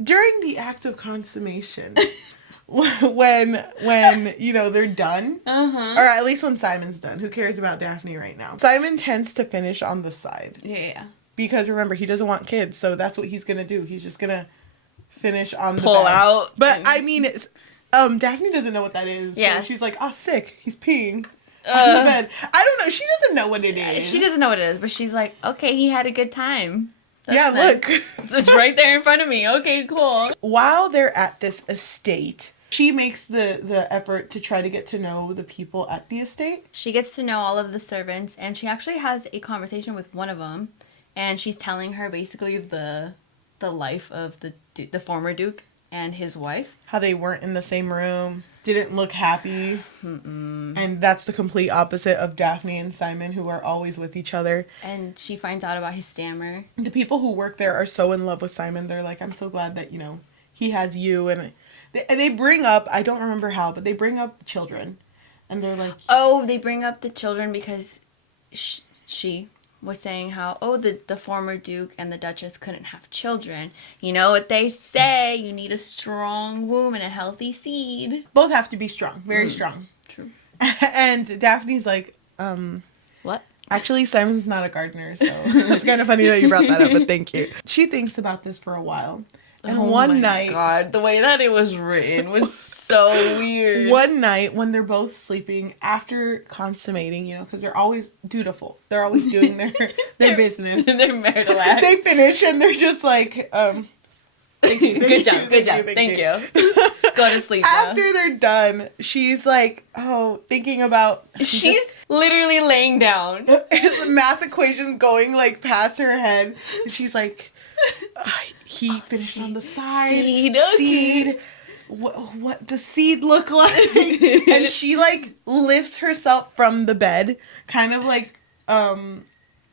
During the act of consummation, when you know they're done, or at least when Simon's done. Who cares about Daphne right now? Simon tends to finish on the side. Yeah. Because remember, he doesn't want kids, so that's what he's gonna do. He's just gonna finish on the bed. Pull out. But I mean, it's, Daphne doesn't know what that is. Yeah. So she's like, oh, sick. He's peeing on the bed. I don't know. She doesn't know what it is. She doesn't know what it is, but she's like, okay, he had a good time. That's nice. Look. It's right there in front of me. Okay, cool. While they're at this estate, she makes the effort to try to get to know the people at the estate. She gets to know all of the servants, and she actually has a conversation with one of them, and she's telling her basically the life of the former duke and his wife. How they weren't in the same room, didn't look happy. And that's the complete opposite of Daphne and Simon, who are always with each other. And she finds out about his stammer. The people who work there are so in love with Simon. They're like, I'm so glad that, you know, he has you. And they bring up, I don't remember how, but they bring up children. And they're like... Oh, they bring up the children because she was saying how, the former duke and the duchess couldn't have children. You know what they say, you need a strong womb and a healthy seed. Both have to be strong, very strong. True. And Daphne's like, what? Actually, Simon's not a gardener, so it's kind of funny that you brought that up, but thank you. She thinks about this for a while. And one night... Oh my God, the way that it was written was so weird. One night, when they're both sleeping, after consummating, you know, because they're always dutiful. They're always doing their business. Their marital act. They finish, and they're just like, thank you. Good job. Thank you. Go to sleep now. After they're done, she's like, thinking about... She's literally laying down. Math equations going, like, past her head. And she's like... he finished on the side. Seed. Okay. Seed. What does seed look like? And she like lifts herself from the bed, kind of like oh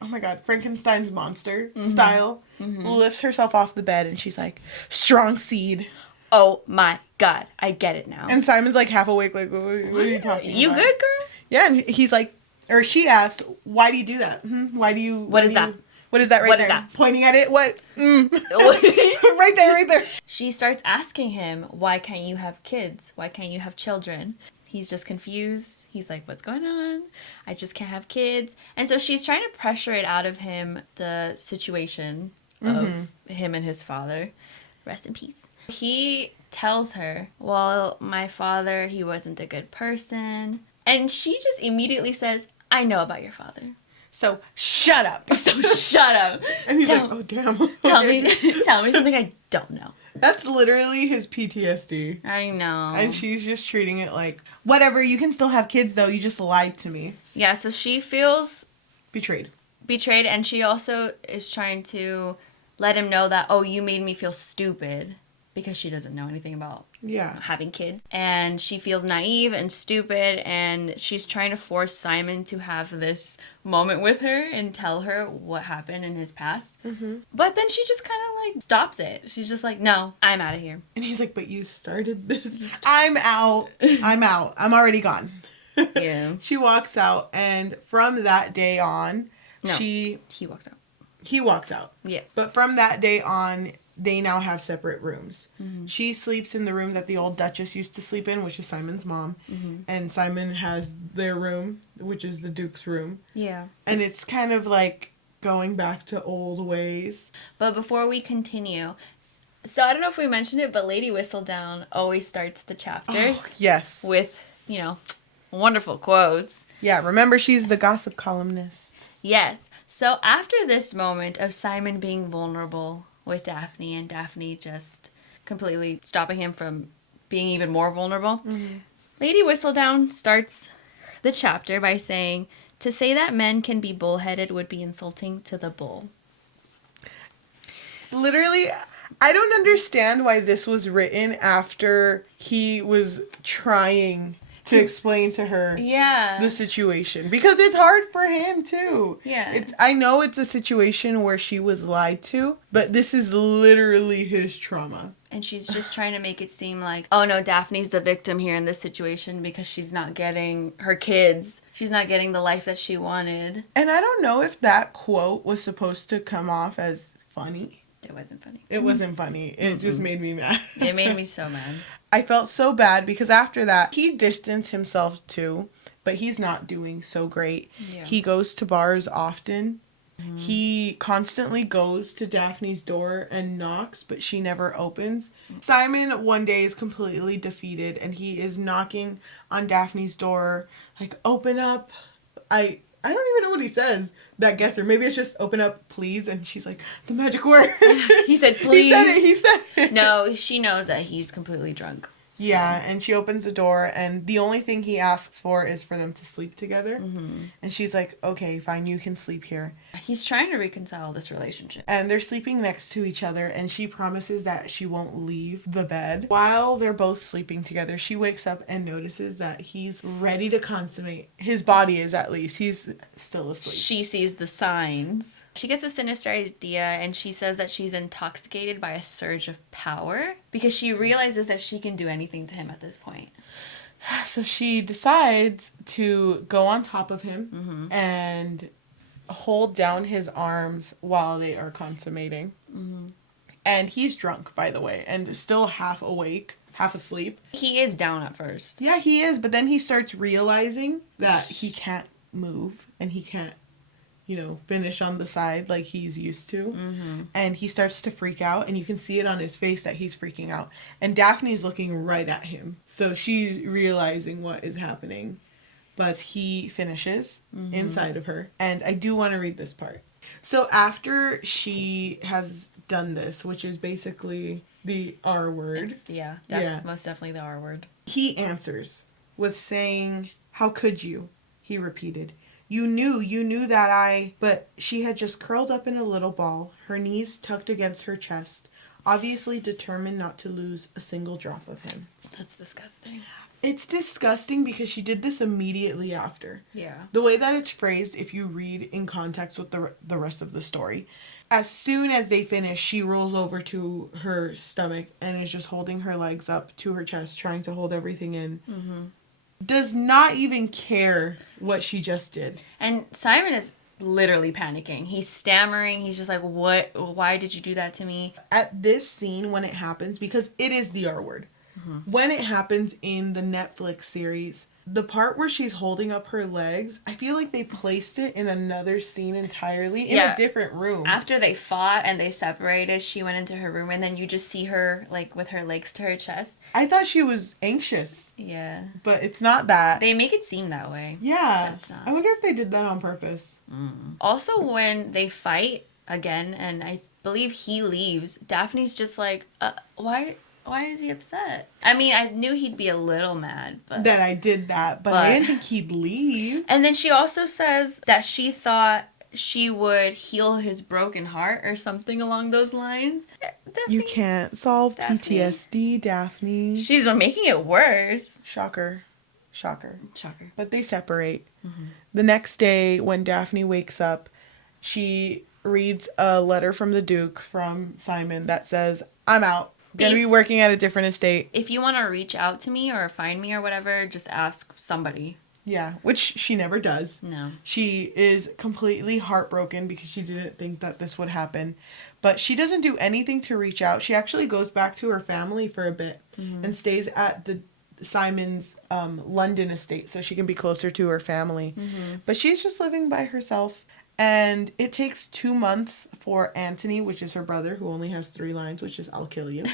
my God, Frankenstein's monster style. Lifts herself off the bed, and she's like, strong seed. Oh my God, I get it now. And Simon's like half awake, like, what are you talking about? You good, girl? Yeah, and he's like, or she asked, why do you do that? Why do you? What is that? What is that right What is there? that? Pointing at it? What? Right there, right there. She starts asking him, why can't you have kids? Why can't you have children? He's just confused. He's like, what's going on? I just can't have kids. And so she's trying to pressure it out of him, the situation of him and his father. Rest in peace. He tells her, well, my father, he wasn't a good person. And she just immediately says, I know about your father. So, shut up. So shut up. And he's like, oh, damn. Tell Okay. me something I don't know. That's literally his PTSD. I know. And she's just treating it like, whatever, you can still have kids, though. You just lied to me. Yeah, so she feels Betrayed. and she also is trying to let him know that, oh, you made me feel stupid, because she doesn't know anything about having kids. And she feels naive and stupid, and she's trying to force Simon to have this moment with her and tell her what happened in his past. But then she just kind of like stops it. She's just like, no, I'm out of here. And he's like, but you started this. I'm out. I'm out. I'm already gone. Yeah. She walks out, and from that day on, No, he walks out. He walks out. Yeah. But from that day on, they now have separate rooms. She sleeps in the room that the old Duchess used to sleep in, which is Simon's mom. And Simon has their room, which is the Duke's room. Yeah. And it's kind of like going back to old ways. But before we continue, so I don't know if we mentioned it, but Lady Whistledown always starts the chapters Yes. with, wonderful quotes. Yeah, remember she's the gossip columnist. Yes. So after this moment of Simon being vulnerable with Daphne and Daphne just completely stopping him from being even more vulnerable, Lady Whistledown starts the chapter by saying, to say that men can be bullheaded would be insulting to the bull. Literally, I don't understand why this was written after he was trying to explain to her the situation, because it's hard for him too. I know it's a situation where she was lied to, but this is literally his trauma. And she's just trying to make it seem like, oh no, Daphne's the victim here in this situation because she's not getting her kids. She's not getting the life that she wanted. And I don't know if that quote was supposed to come off as funny. It wasn't funny. It wasn't funny. It just made me mad. It made me so mad. I felt so bad because after that, he distanced himself too, but he's not doing so great. Yeah. He goes to bars often. He constantly goes to Daphne's door and knocks, but she never opens. Simon one day is completely defeated, and he is knocking on Daphne's door, like, open up. I don't even know what he says that gets her. Maybe it's just open up, please. And she's like, the magic word. He said, please. He said it. No, she knows that he's completely drunk. Yeah, and she opens the door, and the only thing he asks for is for them to sleep together. And she's like, okay, fine, you can sleep here. He's trying to reconcile this relationship. And they're sleeping next to each other, and she promises that she won't leave the bed. While they're both sleeping together, she wakes up and notices that he's ready to consummate. His body is, at least. He's still asleep. She sees the signs. She gets a sinister idea, and she says that she's intoxicated by a surge of power because she realizes that she can do anything to him at this point. So she decides to go on top of him and hold down his arms while they are consummating. And he's drunk, by the way, and still half awake, half asleep. He is down at first. Yeah, he is, but then he starts realizing that he can't move and he can't, finish on the side like he's used to. And he starts to freak out, and you can see it on his face that he's freaking out. And Daphne's looking right at him. So she's realizing what is happening. But he finishes inside of her. And I do want to read this part. So after she has done this, which is basically the R word. Most definitely the R word. He answers with saying, how could you? He repeated. You knew that But she had just curled up in a little ball, her knees tucked against her chest, obviously determined not to lose a single drop of him. That's disgusting. It's disgusting because she did this immediately after. Yeah. The way that it's phrased, if you read in context with the rest of the story, as soon as they finish, she rolls over to her stomach and is just holding her legs up to her chest, trying to hold everything in. Does not even care what she just did. And Simon is literally panicking. He's stammering. He's just like, what? Why did you do that to me? At this scene, when it happens, because it is the R word, when it happens in the Netflix series, the part where she's holding up her legs, I feel like they placed it in another scene entirely, in a different room. After they fought and they separated, she went into her room, and then you just see her, like, with her legs to her chest. I thought she was anxious. Yeah. But it's not that. They make it seem that way. Yeah. It's not. I wonder if they did that on purpose. Also, when they fight again, and I believe he leaves, Daphne's just like, why is he upset? I mean, I knew he'd be a little mad, but... That I did that, but I didn't think he'd leave. And then she also says that she thought she would heal his broken heart or something along those lines. Daphne, You can't solve PTSD, Daphne. She's making it worse. Shocker. But they separate. Mm-hmm. The next day, when Daphne wakes up, she reads a letter from the Duke, from Simon, that says, I'm out. Gonna be working at a different estate. If you want to reach out to me or find me or whatever, just ask somebody. Yeah, which she never does. No. She is completely heartbroken because she didn't think that this would happen. But she doesn't do anything to reach out. She actually goes back to her family for a bit and stays at the Simon's London estate so she can be closer to her family. But she's just living by herself. And it takes 2 months for Anthony, which is her brother, who only has 3 lines, which is I'll kill you,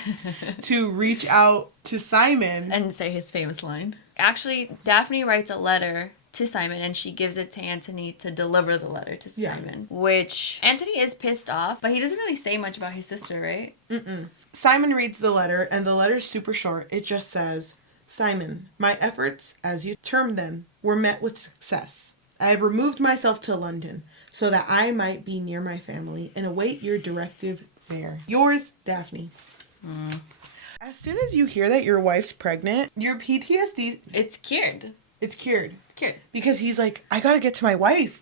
to reach out to Simon. And say his famous line. Actually, Daphne writes a letter to Simon and she gives it to Anthony to deliver the letter to Simon. Which, Anthony is pissed off, but he doesn't really say much about his sister, right? Simon reads the letter, and the letter's super short. It just says, Simon, my efforts, as you term them, were met with success. I have removed myself to London, so that I might be near my family and await your directive there. Yours, Daphne. As soon as you hear that your wife's pregnant, your PTSD... It's cured. It's cured. It's cured. Because he's like, I gotta get to my wife.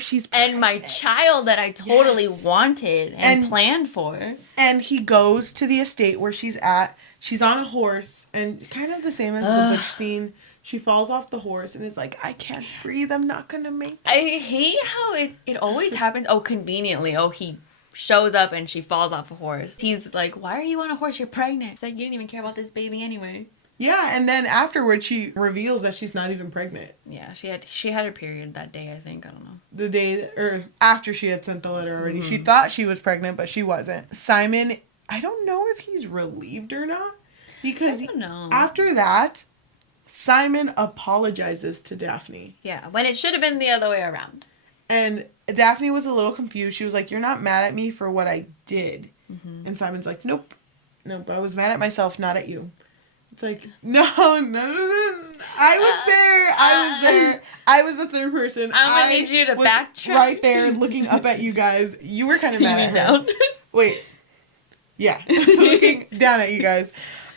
She's pregnant. And my child that I totally wanted and planned for. And he goes to the estate where she's at. She's on a horse, and kind of the same as the Butch scene. She falls off the horse and is like, I can't breathe. I'm not going to make it. I hate how it always happens. Oh, conveniently. Oh, he shows up and she falls off a horse. He's like, why are you on a horse? You're pregnant. It's like, you didn't even care about this baby anyway. Yeah, and then afterwards she reveals that she's not even pregnant. Yeah, she had her period that day, I think. I don't know. The day, or after she had sent the letter already. She thought she was pregnant, but she wasn't. Simon, I don't know if he's relieved or not. Because I don't know. After that... Simon apologizes to Daphne. Yeah, when it should have been the other way around. And Daphne was a little confused. She was like, you're not mad at me for what I did. And Simon's like, nope, I was mad at myself, not at you. It's like, no, I was there. I was the third person. I'm gonna need you to backtrack. Right there looking up at you guys. You were kind of mad at her. Down. Wait. Yeah. Looking down at you guys.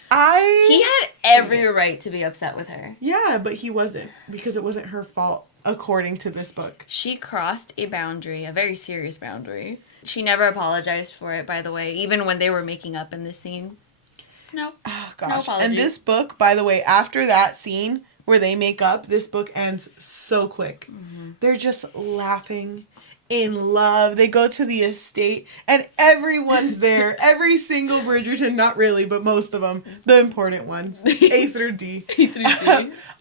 He had every right to be upset with her. Yeah, but he wasn't, because it wasn't her fault, according to this book. She crossed a boundary, a very serious boundary. She never apologized for it, by the way, even when they were making up in this scene. No. Oh, gosh. No apologies. And this book, by the way, after that scene where they make up, this book ends so quick. They're just laughing. In love. They go to the estate and everyone's there. Every single Bridgerton, not really, but most of them, the important ones, A through D.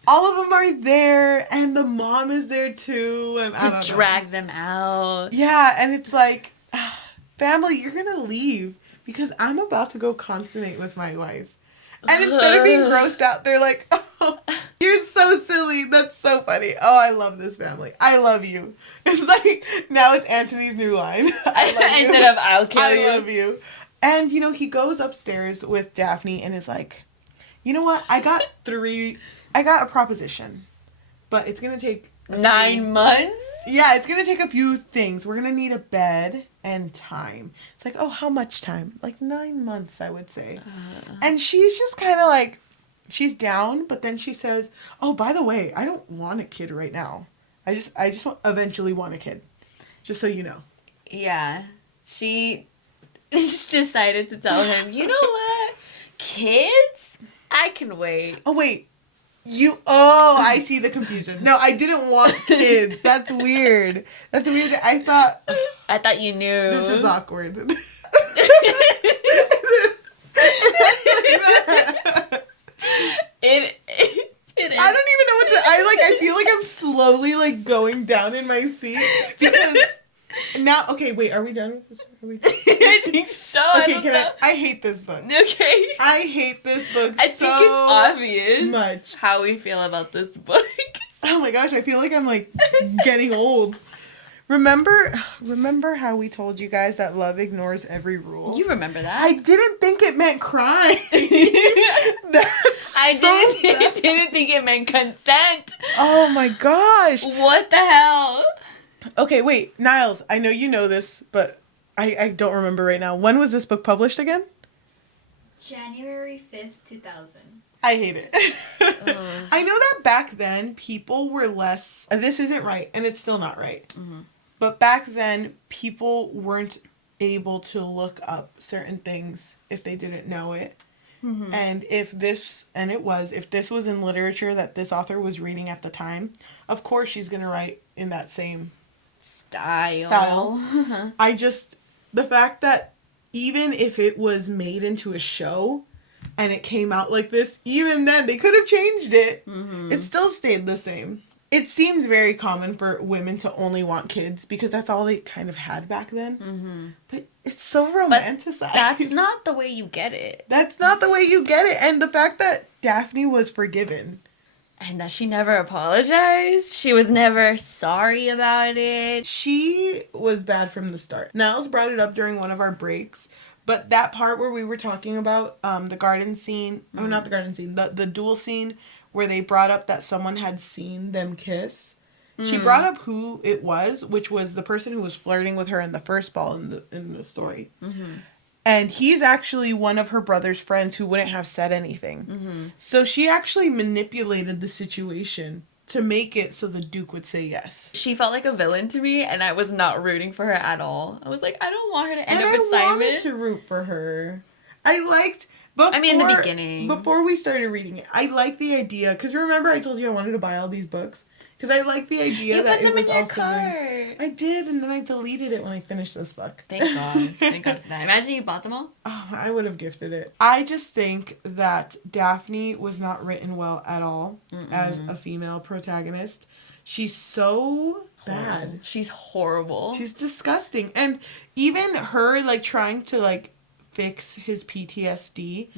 All of them are there, and the mom is there too. And to drag them out. Yeah, and it's like, family, you're gonna leave because I'm about to go consummate with my wife. And instead of being grossed out, they're like, oh, you're so silly. That's so funny. Oh, I love this family. I love you. It's like, now it's Anthony's new line. I love you. Instead of, I'll kill you. I love you. And, he goes upstairs with Daphne and is like, you know what? I got a proposition. But it's going to take... 9 months? Yeah, it's going to take a few things. We're going to need a bed and time. It's like, oh, how much time? Like 9 months, I would say. And she's just kind of like, she's down, but then she says, oh, by the way, I don't want a kid right now. I just eventually want a kid. Just so you know. Yeah. She just decided to tell him, you know what? Kids? I can wait. Oh, wait. I see the confusion. No, I didn't want kids. That's weird. That's weird. I thought you knew. This is awkward. It is. I don't even know what to. I feel like I'm slowly like going down in my seat because now. Okay, wait. Are we done with this? I think so. Okay, I hate this book. Okay. I hate this book. I think it's obvious much how we feel about this book. Oh my gosh, I feel like I'm like getting old. Remember how we told you guys that love ignores every rule? You remember that? I didn't think it meant crying. I didn't think it meant consent. Oh my gosh. What the hell? Okay, wait, Niles, I know you know this, but I don't remember right now. When was this book published again? January 5th, 2000. I hate it. I know that back then people were less, this isn't right, and it's still not right. Mm-hmm. But back then people weren't able to look up certain things if they didn't know it. Mm-hmm. And if this was in literature that this author was reading at the time, of course she's going to write in that same style. The fact that even if it was made into a show and it came out like this, even then they could have changed it. Mm-hmm. It still stayed the same. It seems very common for women to only want kids because that's all they kind of had back then. Mm-hmm. But it's so romanticized. But that's not the way you get it. That's not the way you get it. And the fact that Daphne was forgiven. And that she never apologized. She was never sorry about it. She was bad from the start. Niles brought it up during one of our breaks. But that part where we were talking about the garden scene. Mm. Oh, not the garden scene. The duel scene where they brought up that someone had seen them kiss. Mm. She brought up who it was, which was the person who was flirting with her in the first ball in the story. Mm-hmm. And he's actually one of her brother's friends who wouldn't have said anything. Mm-hmm. So she actually manipulated the situation to make it so the Duke would say yes. She felt like a villain to me, and I was not rooting for her at all. I was like, I don't want her to end up with Simon. I wanted to root for her. In the beginning. Before we started reading it, I liked the idea, because remember I told you I wanted to buy all these books? Because I liked the idea that it was also nice. I did, and then I deleted it when I finished this book. Thank God. Thank God for that. Imagine you bought them all. Oh, I would have gifted it. I just think that Daphne was not written well at all as a female protagonist. She's so bad. She's horrible. She's disgusting. And even her, like, trying to, like, fix his PTSD,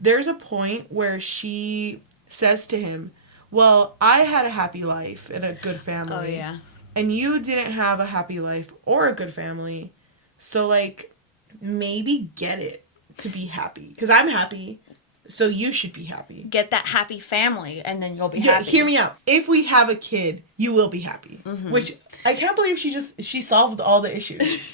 there's a point where she says to him, well, I had a happy life and a good family. Oh, yeah. And you didn't have a happy life or a good family. So, like, maybe get it to be happy. Because I'm happy, so you should be happy. Get that happy family, and then you'll be happy. Hear me out. If we have a kid, you will be happy. Mm-hmm. Which, I can't believe she solved all the issues.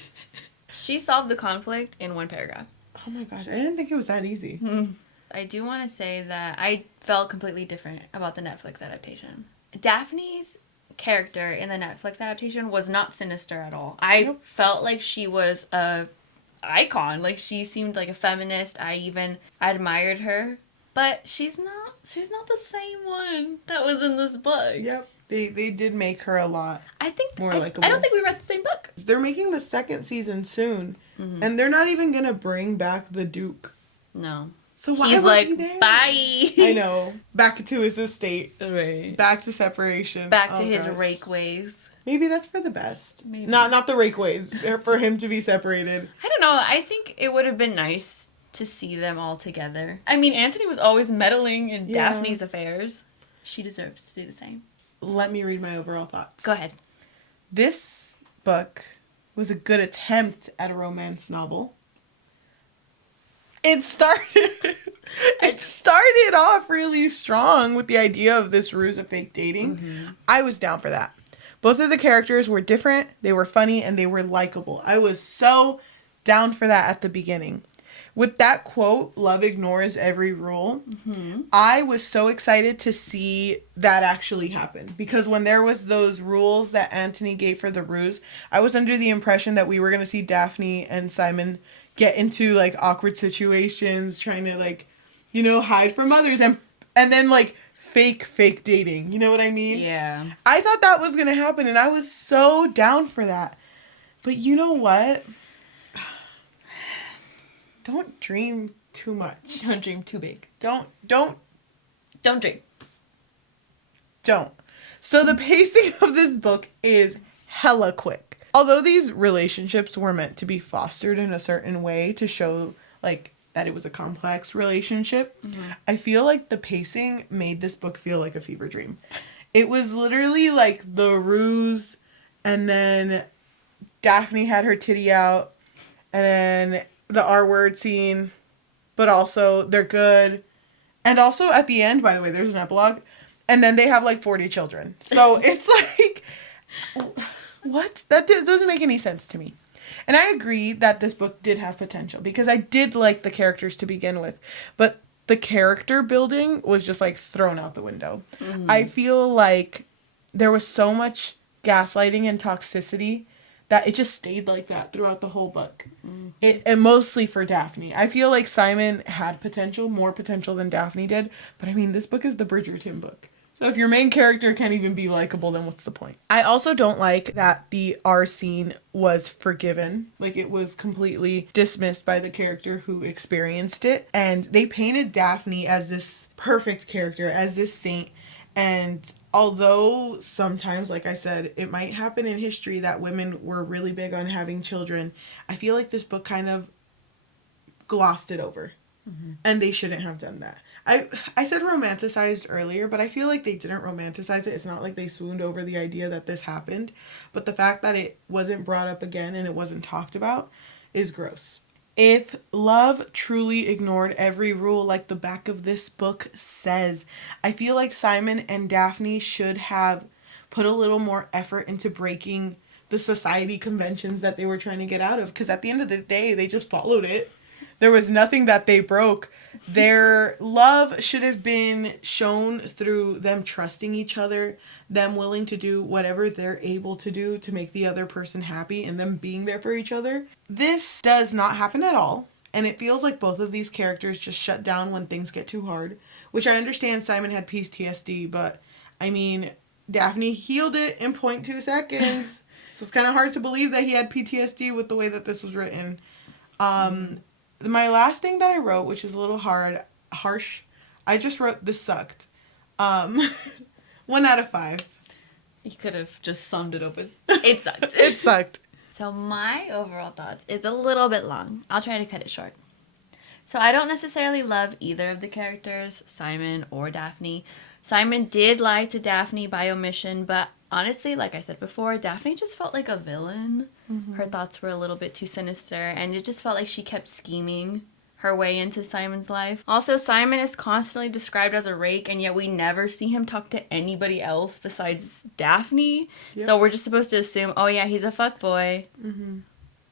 She solved the conflict in one paragraph. Oh, my gosh. I didn't think it was that easy. Mm. I do want to say that I felt completely different about the Netflix adaptation. Daphne's character in the Netflix adaptation was not sinister at all. I felt like she was a icon. Like, she seemed like a feminist. I even admired her. But she's not the same one that was in this book. Yep. They did make her a lot more likable. I don't think we read the same book. They're making the second season soon. Mm-hmm. And they're not even going to bring back the Duke. No. So why He's was he there? Bye. I know. Back to his estate. Right. Back to separation. Back to his rake ways. Maybe that's for the best. Maybe. Not the rake ways. For him to be separated. I don't know. I think it would have been nice to see them all together. I mean, Anthony was always meddling in Daphne's affairs. She deserves to do the same. Let me read my overall thoughts. Go ahead. This book was a good attempt at a romance novel. It started off really strong with the idea of this ruse of fake dating. Mm-hmm. I was down for that. Both of the characters were different, they were funny, and they were likable. I was so down for that at the beginning. With that quote, love ignores every rule, I was so excited to see that actually happen. Because when there was those rules that Anthony gave for the ruse, I was under the impression that we were going to see Daphne and Simon get into, like, awkward situations, trying to, like, hide from others, and then, like, fake dating. You know what I mean? Yeah. I thought that was going to happen, and I was so down for that. But you know what? Don't dream too much. Don't dream too big. Don't dream. Don't. So the pacing of this book is hella quick. Although these relationships were meant to be fostered in a certain way to show, like, that it was a complex relationship, I feel like the pacing made this book feel like a fever dream. It was literally like the ruse, and then Daphne had her titty out, and then the R word scene, but also they're good. And also at the end, by the way, there's an epilogue, and then they have like 40 children. So it's like, what? That doesn't make any sense to me. And I agree that this book did have potential because I did like the characters to begin with, but the character building was just like thrown out the window. I feel like there was so much gaslighting and toxicity that it just stayed like that throughout the whole book. And mostly for Daphne. I feel like Simon had potential, more potential than Daphne did, but I mean, this book is the Bridgerton book. So if your main character can't even be likable, then what's the point? I also don't like that the R scene was forgiven. Like, it was completely dismissed by the character who experienced it. And they painted Daphne as this perfect character, as this saint. And although sometimes, like I said, it might happen in history that women were really big on having children, I feel like this book kind of glossed it over. And they shouldn't have done that. I said romanticized earlier, but I feel like they didn't romanticize it. It's not like they swooned over the idea that this happened. But the fact that it wasn't brought up again and it wasn't talked about is gross. If love truly ignored every rule like the back of this book says, I feel like Simon and Daphne should have put a little more effort into breaking the society conventions that they were trying to get out of. Because at the end of the day, they just followed it. There was nothing that they broke. Their love should have been shown through them trusting each other, them willing to do whatever they're able to do to make the other person happy, and them being there for each other. This does not happen at all, and it feels like both of these characters just shut down when things get too hard, which I understand Simon had PTSD, but I mean, Daphne healed it in 0.2 seconds, so it's kind of hard to believe that he had PTSD with the way that this was written. My last thing that I wrote, which is a little harsh, I just wrote, this sucked. 1 out of 5. You could have just summed it up with, it sucked. It sucked. So my overall thoughts is a little bit long. I'll try to cut it short. So I don't necessarily love either of the characters, Simon or Daphne. Simon did lie to Daphne by omission, but honestly, like I said before, Daphne just felt like a villain. Her thoughts were a little bit too sinister, and it just felt like she kept scheming her way into Simon's life. Also, Simon is constantly described as a rake, and yet we never see him talk to anybody else besides Daphne. Yep. So we're just supposed to assume, oh yeah, he's a fuckboy.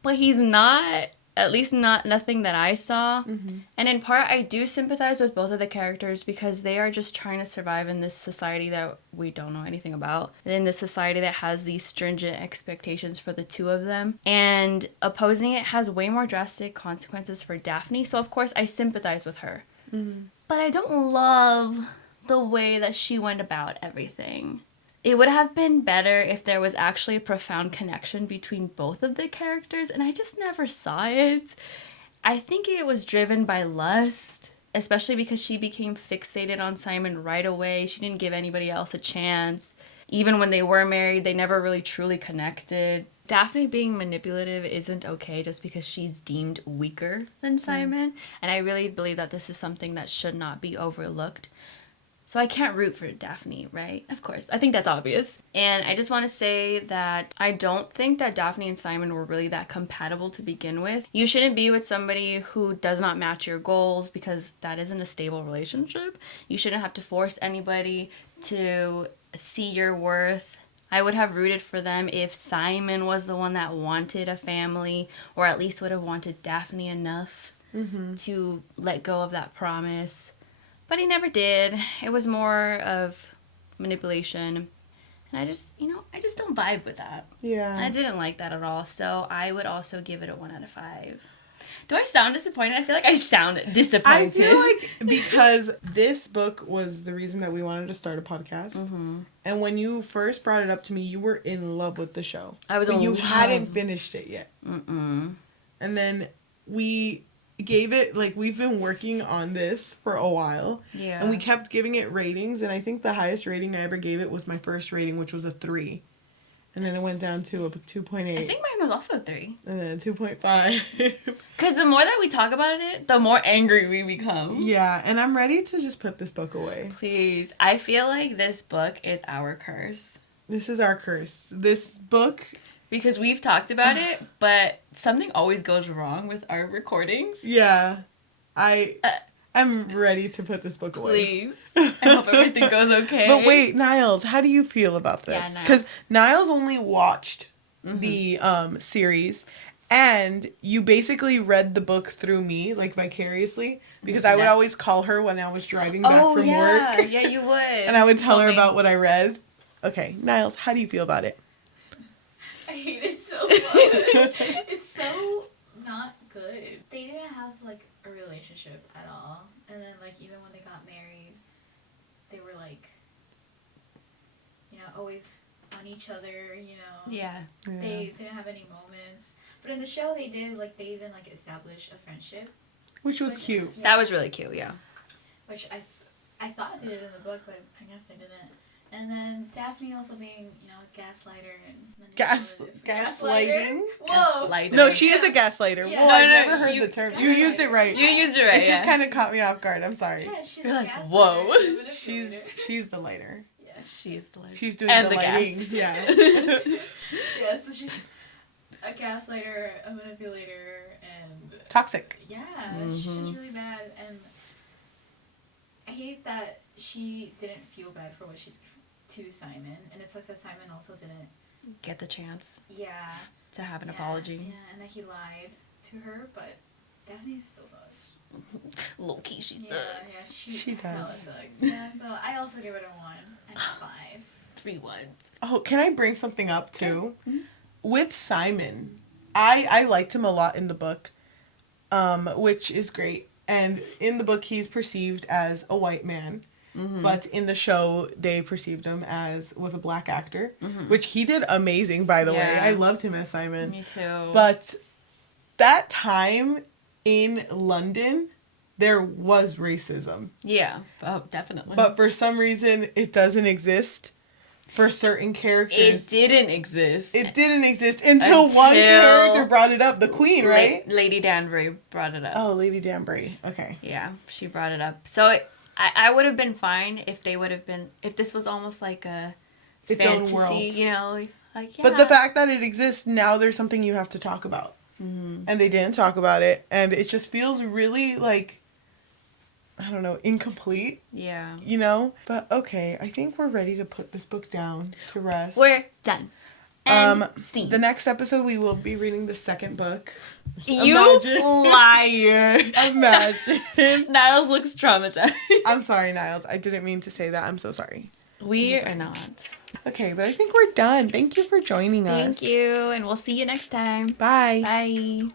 But he's not. At least nothing that I saw. And in part, I do sympathize with both of the characters because they are just trying to survive in this society that we don't know anything about. In this society that has these stringent expectations for the two of them. And opposing it has way more drastic consequences for Daphne. So of course, I sympathize with her. But I don't love the way that she went about everything. It would have been better if there was actually a profound connection between both of the characters, and I just never saw it. I think it was driven by lust, especially because she became fixated on Simon right away. She didn't give anybody else a chance. Even when they were married, they never really truly connected. Daphne being manipulative isn't okay just because she's deemed weaker than Simon, and I really believe that this is something that should not be overlooked. So I can't root for Daphne, right? Of course. I think that's obvious. And I just want to say that I don't think that Daphne and Simon were really that compatible to begin with. You shouldn't be with somebody who does not match your goals because that isn't a stable relationship. You shouldn't have to force anybody to see your worth. I would have rooted for them if Simon was the one that wanted a family, or at least would have wanted Daphne enough to let go of that promise. But he never did. It was more of manipulation. And I just don't vibe with that. Yeah. I didn't like that at all. So I would also give it a 1 out of 5. Do I sound disappointed? I feel like I sound disappointed. I feel like because this book was the reason that we wanted to start a podcast. Mm-hmm. And when you first brought it up to me, you were in love with the show. I was but in you love. hadn't finished it yet. Mm-mm. And then we gave it, like, we've been working on this for a while. Yeah. And we kept giving it ratings. And I think the highest rating I ever gave it was my first rating, which was a 3. And then it went down to a 2.8. I think mine was also a 3. And then a 2.5. Because the more that we talk about it, the more angry we become. Yeah, and I'm ready to just put this book away. Please. I feel like this book is our curse. This is our curse. This book... Because we've talked about it, but something always goes wrong with our recordings. Yeah. I'm ready to put this book away. Please. I hope everything goes okay. But wait, Niles, how do you feel about this? Yeah, Niles. Because Niles only watched the series, and you basically read the book through me, like vicariously, because I would Yes. always call her when I was driving back from work. Yeah, you would. And I would tell her about what I read. Okay, Niles, how do you feel about it? I hate it so much. It's so not good. They didn't have like a relationship at all. And then like even when they got married, they were like, you know, always on each other, you know. Yeah. They didn't have any moments. But in the show they did, like they even like established a friendship. Which was cute. Yeah. That was really cute, yeah. Which I thought they did in the book, but I guess they didn't. And then Daphne also being, you know, a gaslighter and Gaslighting? Whoa! Gaslighter. No, she is a gaslighter. Yeah. Well, No, I no, never heard you- the term. You used it right. You used it right, It just yeah. kind of caught me off guard. I'm sorry. Yeah, she's You're a like, gaslighter, whoa. a manipulator. She's the lighter. Yeah. She is the She's doing and the lighting. gas. Yeah. Yeah, so she's a gaslighter, a manipulator, and Toxic. yeah, she's Mhm. just really bad. And I hate that she didn't feel bad for what she did to Simon, and it sucks that Simon also didn't. Get the chance Yeah. to have an Yeah, apology. Yeah, and that he lied to her, but Daphne still sucks. Low key, she Yeah, sucks. yeah, She hella does. sucks. Yeah, so I also give it a 1 and a 5. 3 ones. Oh, can I bring something up too? Mhm. With Simon, I liked him a lot in the book, which is great. And in the book, he's perceived as a white man. Mm-hmm. But in the show, they perceived him as with a black actor, Mhm. which he did amazing, by the way. Yeah. I loved him as Simon. Me too. But that time in London, there was racism. yeah. Oh, definitely. But for some reason, it doesn't exist for certain characters. it didn't exist. It didn't exist until one Until- character brought it up. The queen, right? Lady Danbury brought it up. Oh, Lady Danbury. Okay. Yeah, she brought it up. So I would have been fine if they would have been, if this was almost like a Its fantasy, own world. you know, like, yeah. But the fact that it exists, now there's something you have to talk about. Mhm. And they didn't talk about it. And it just feels really, like, I don't know, incomplete, Yeah. you know? But okay, I think we're ready to put this book down to rest. We're done. And scene. The next episode, we will be reading the second book. You Imagine. liar. Imagine. Niles looks traumatized. I'm sorry, Niles. I didn't mean to say that. I'm so sorry. We are not. Okay, but I think we're done. Thank you for joining us. Thank you, and we'll see you next time. Bye. Bye.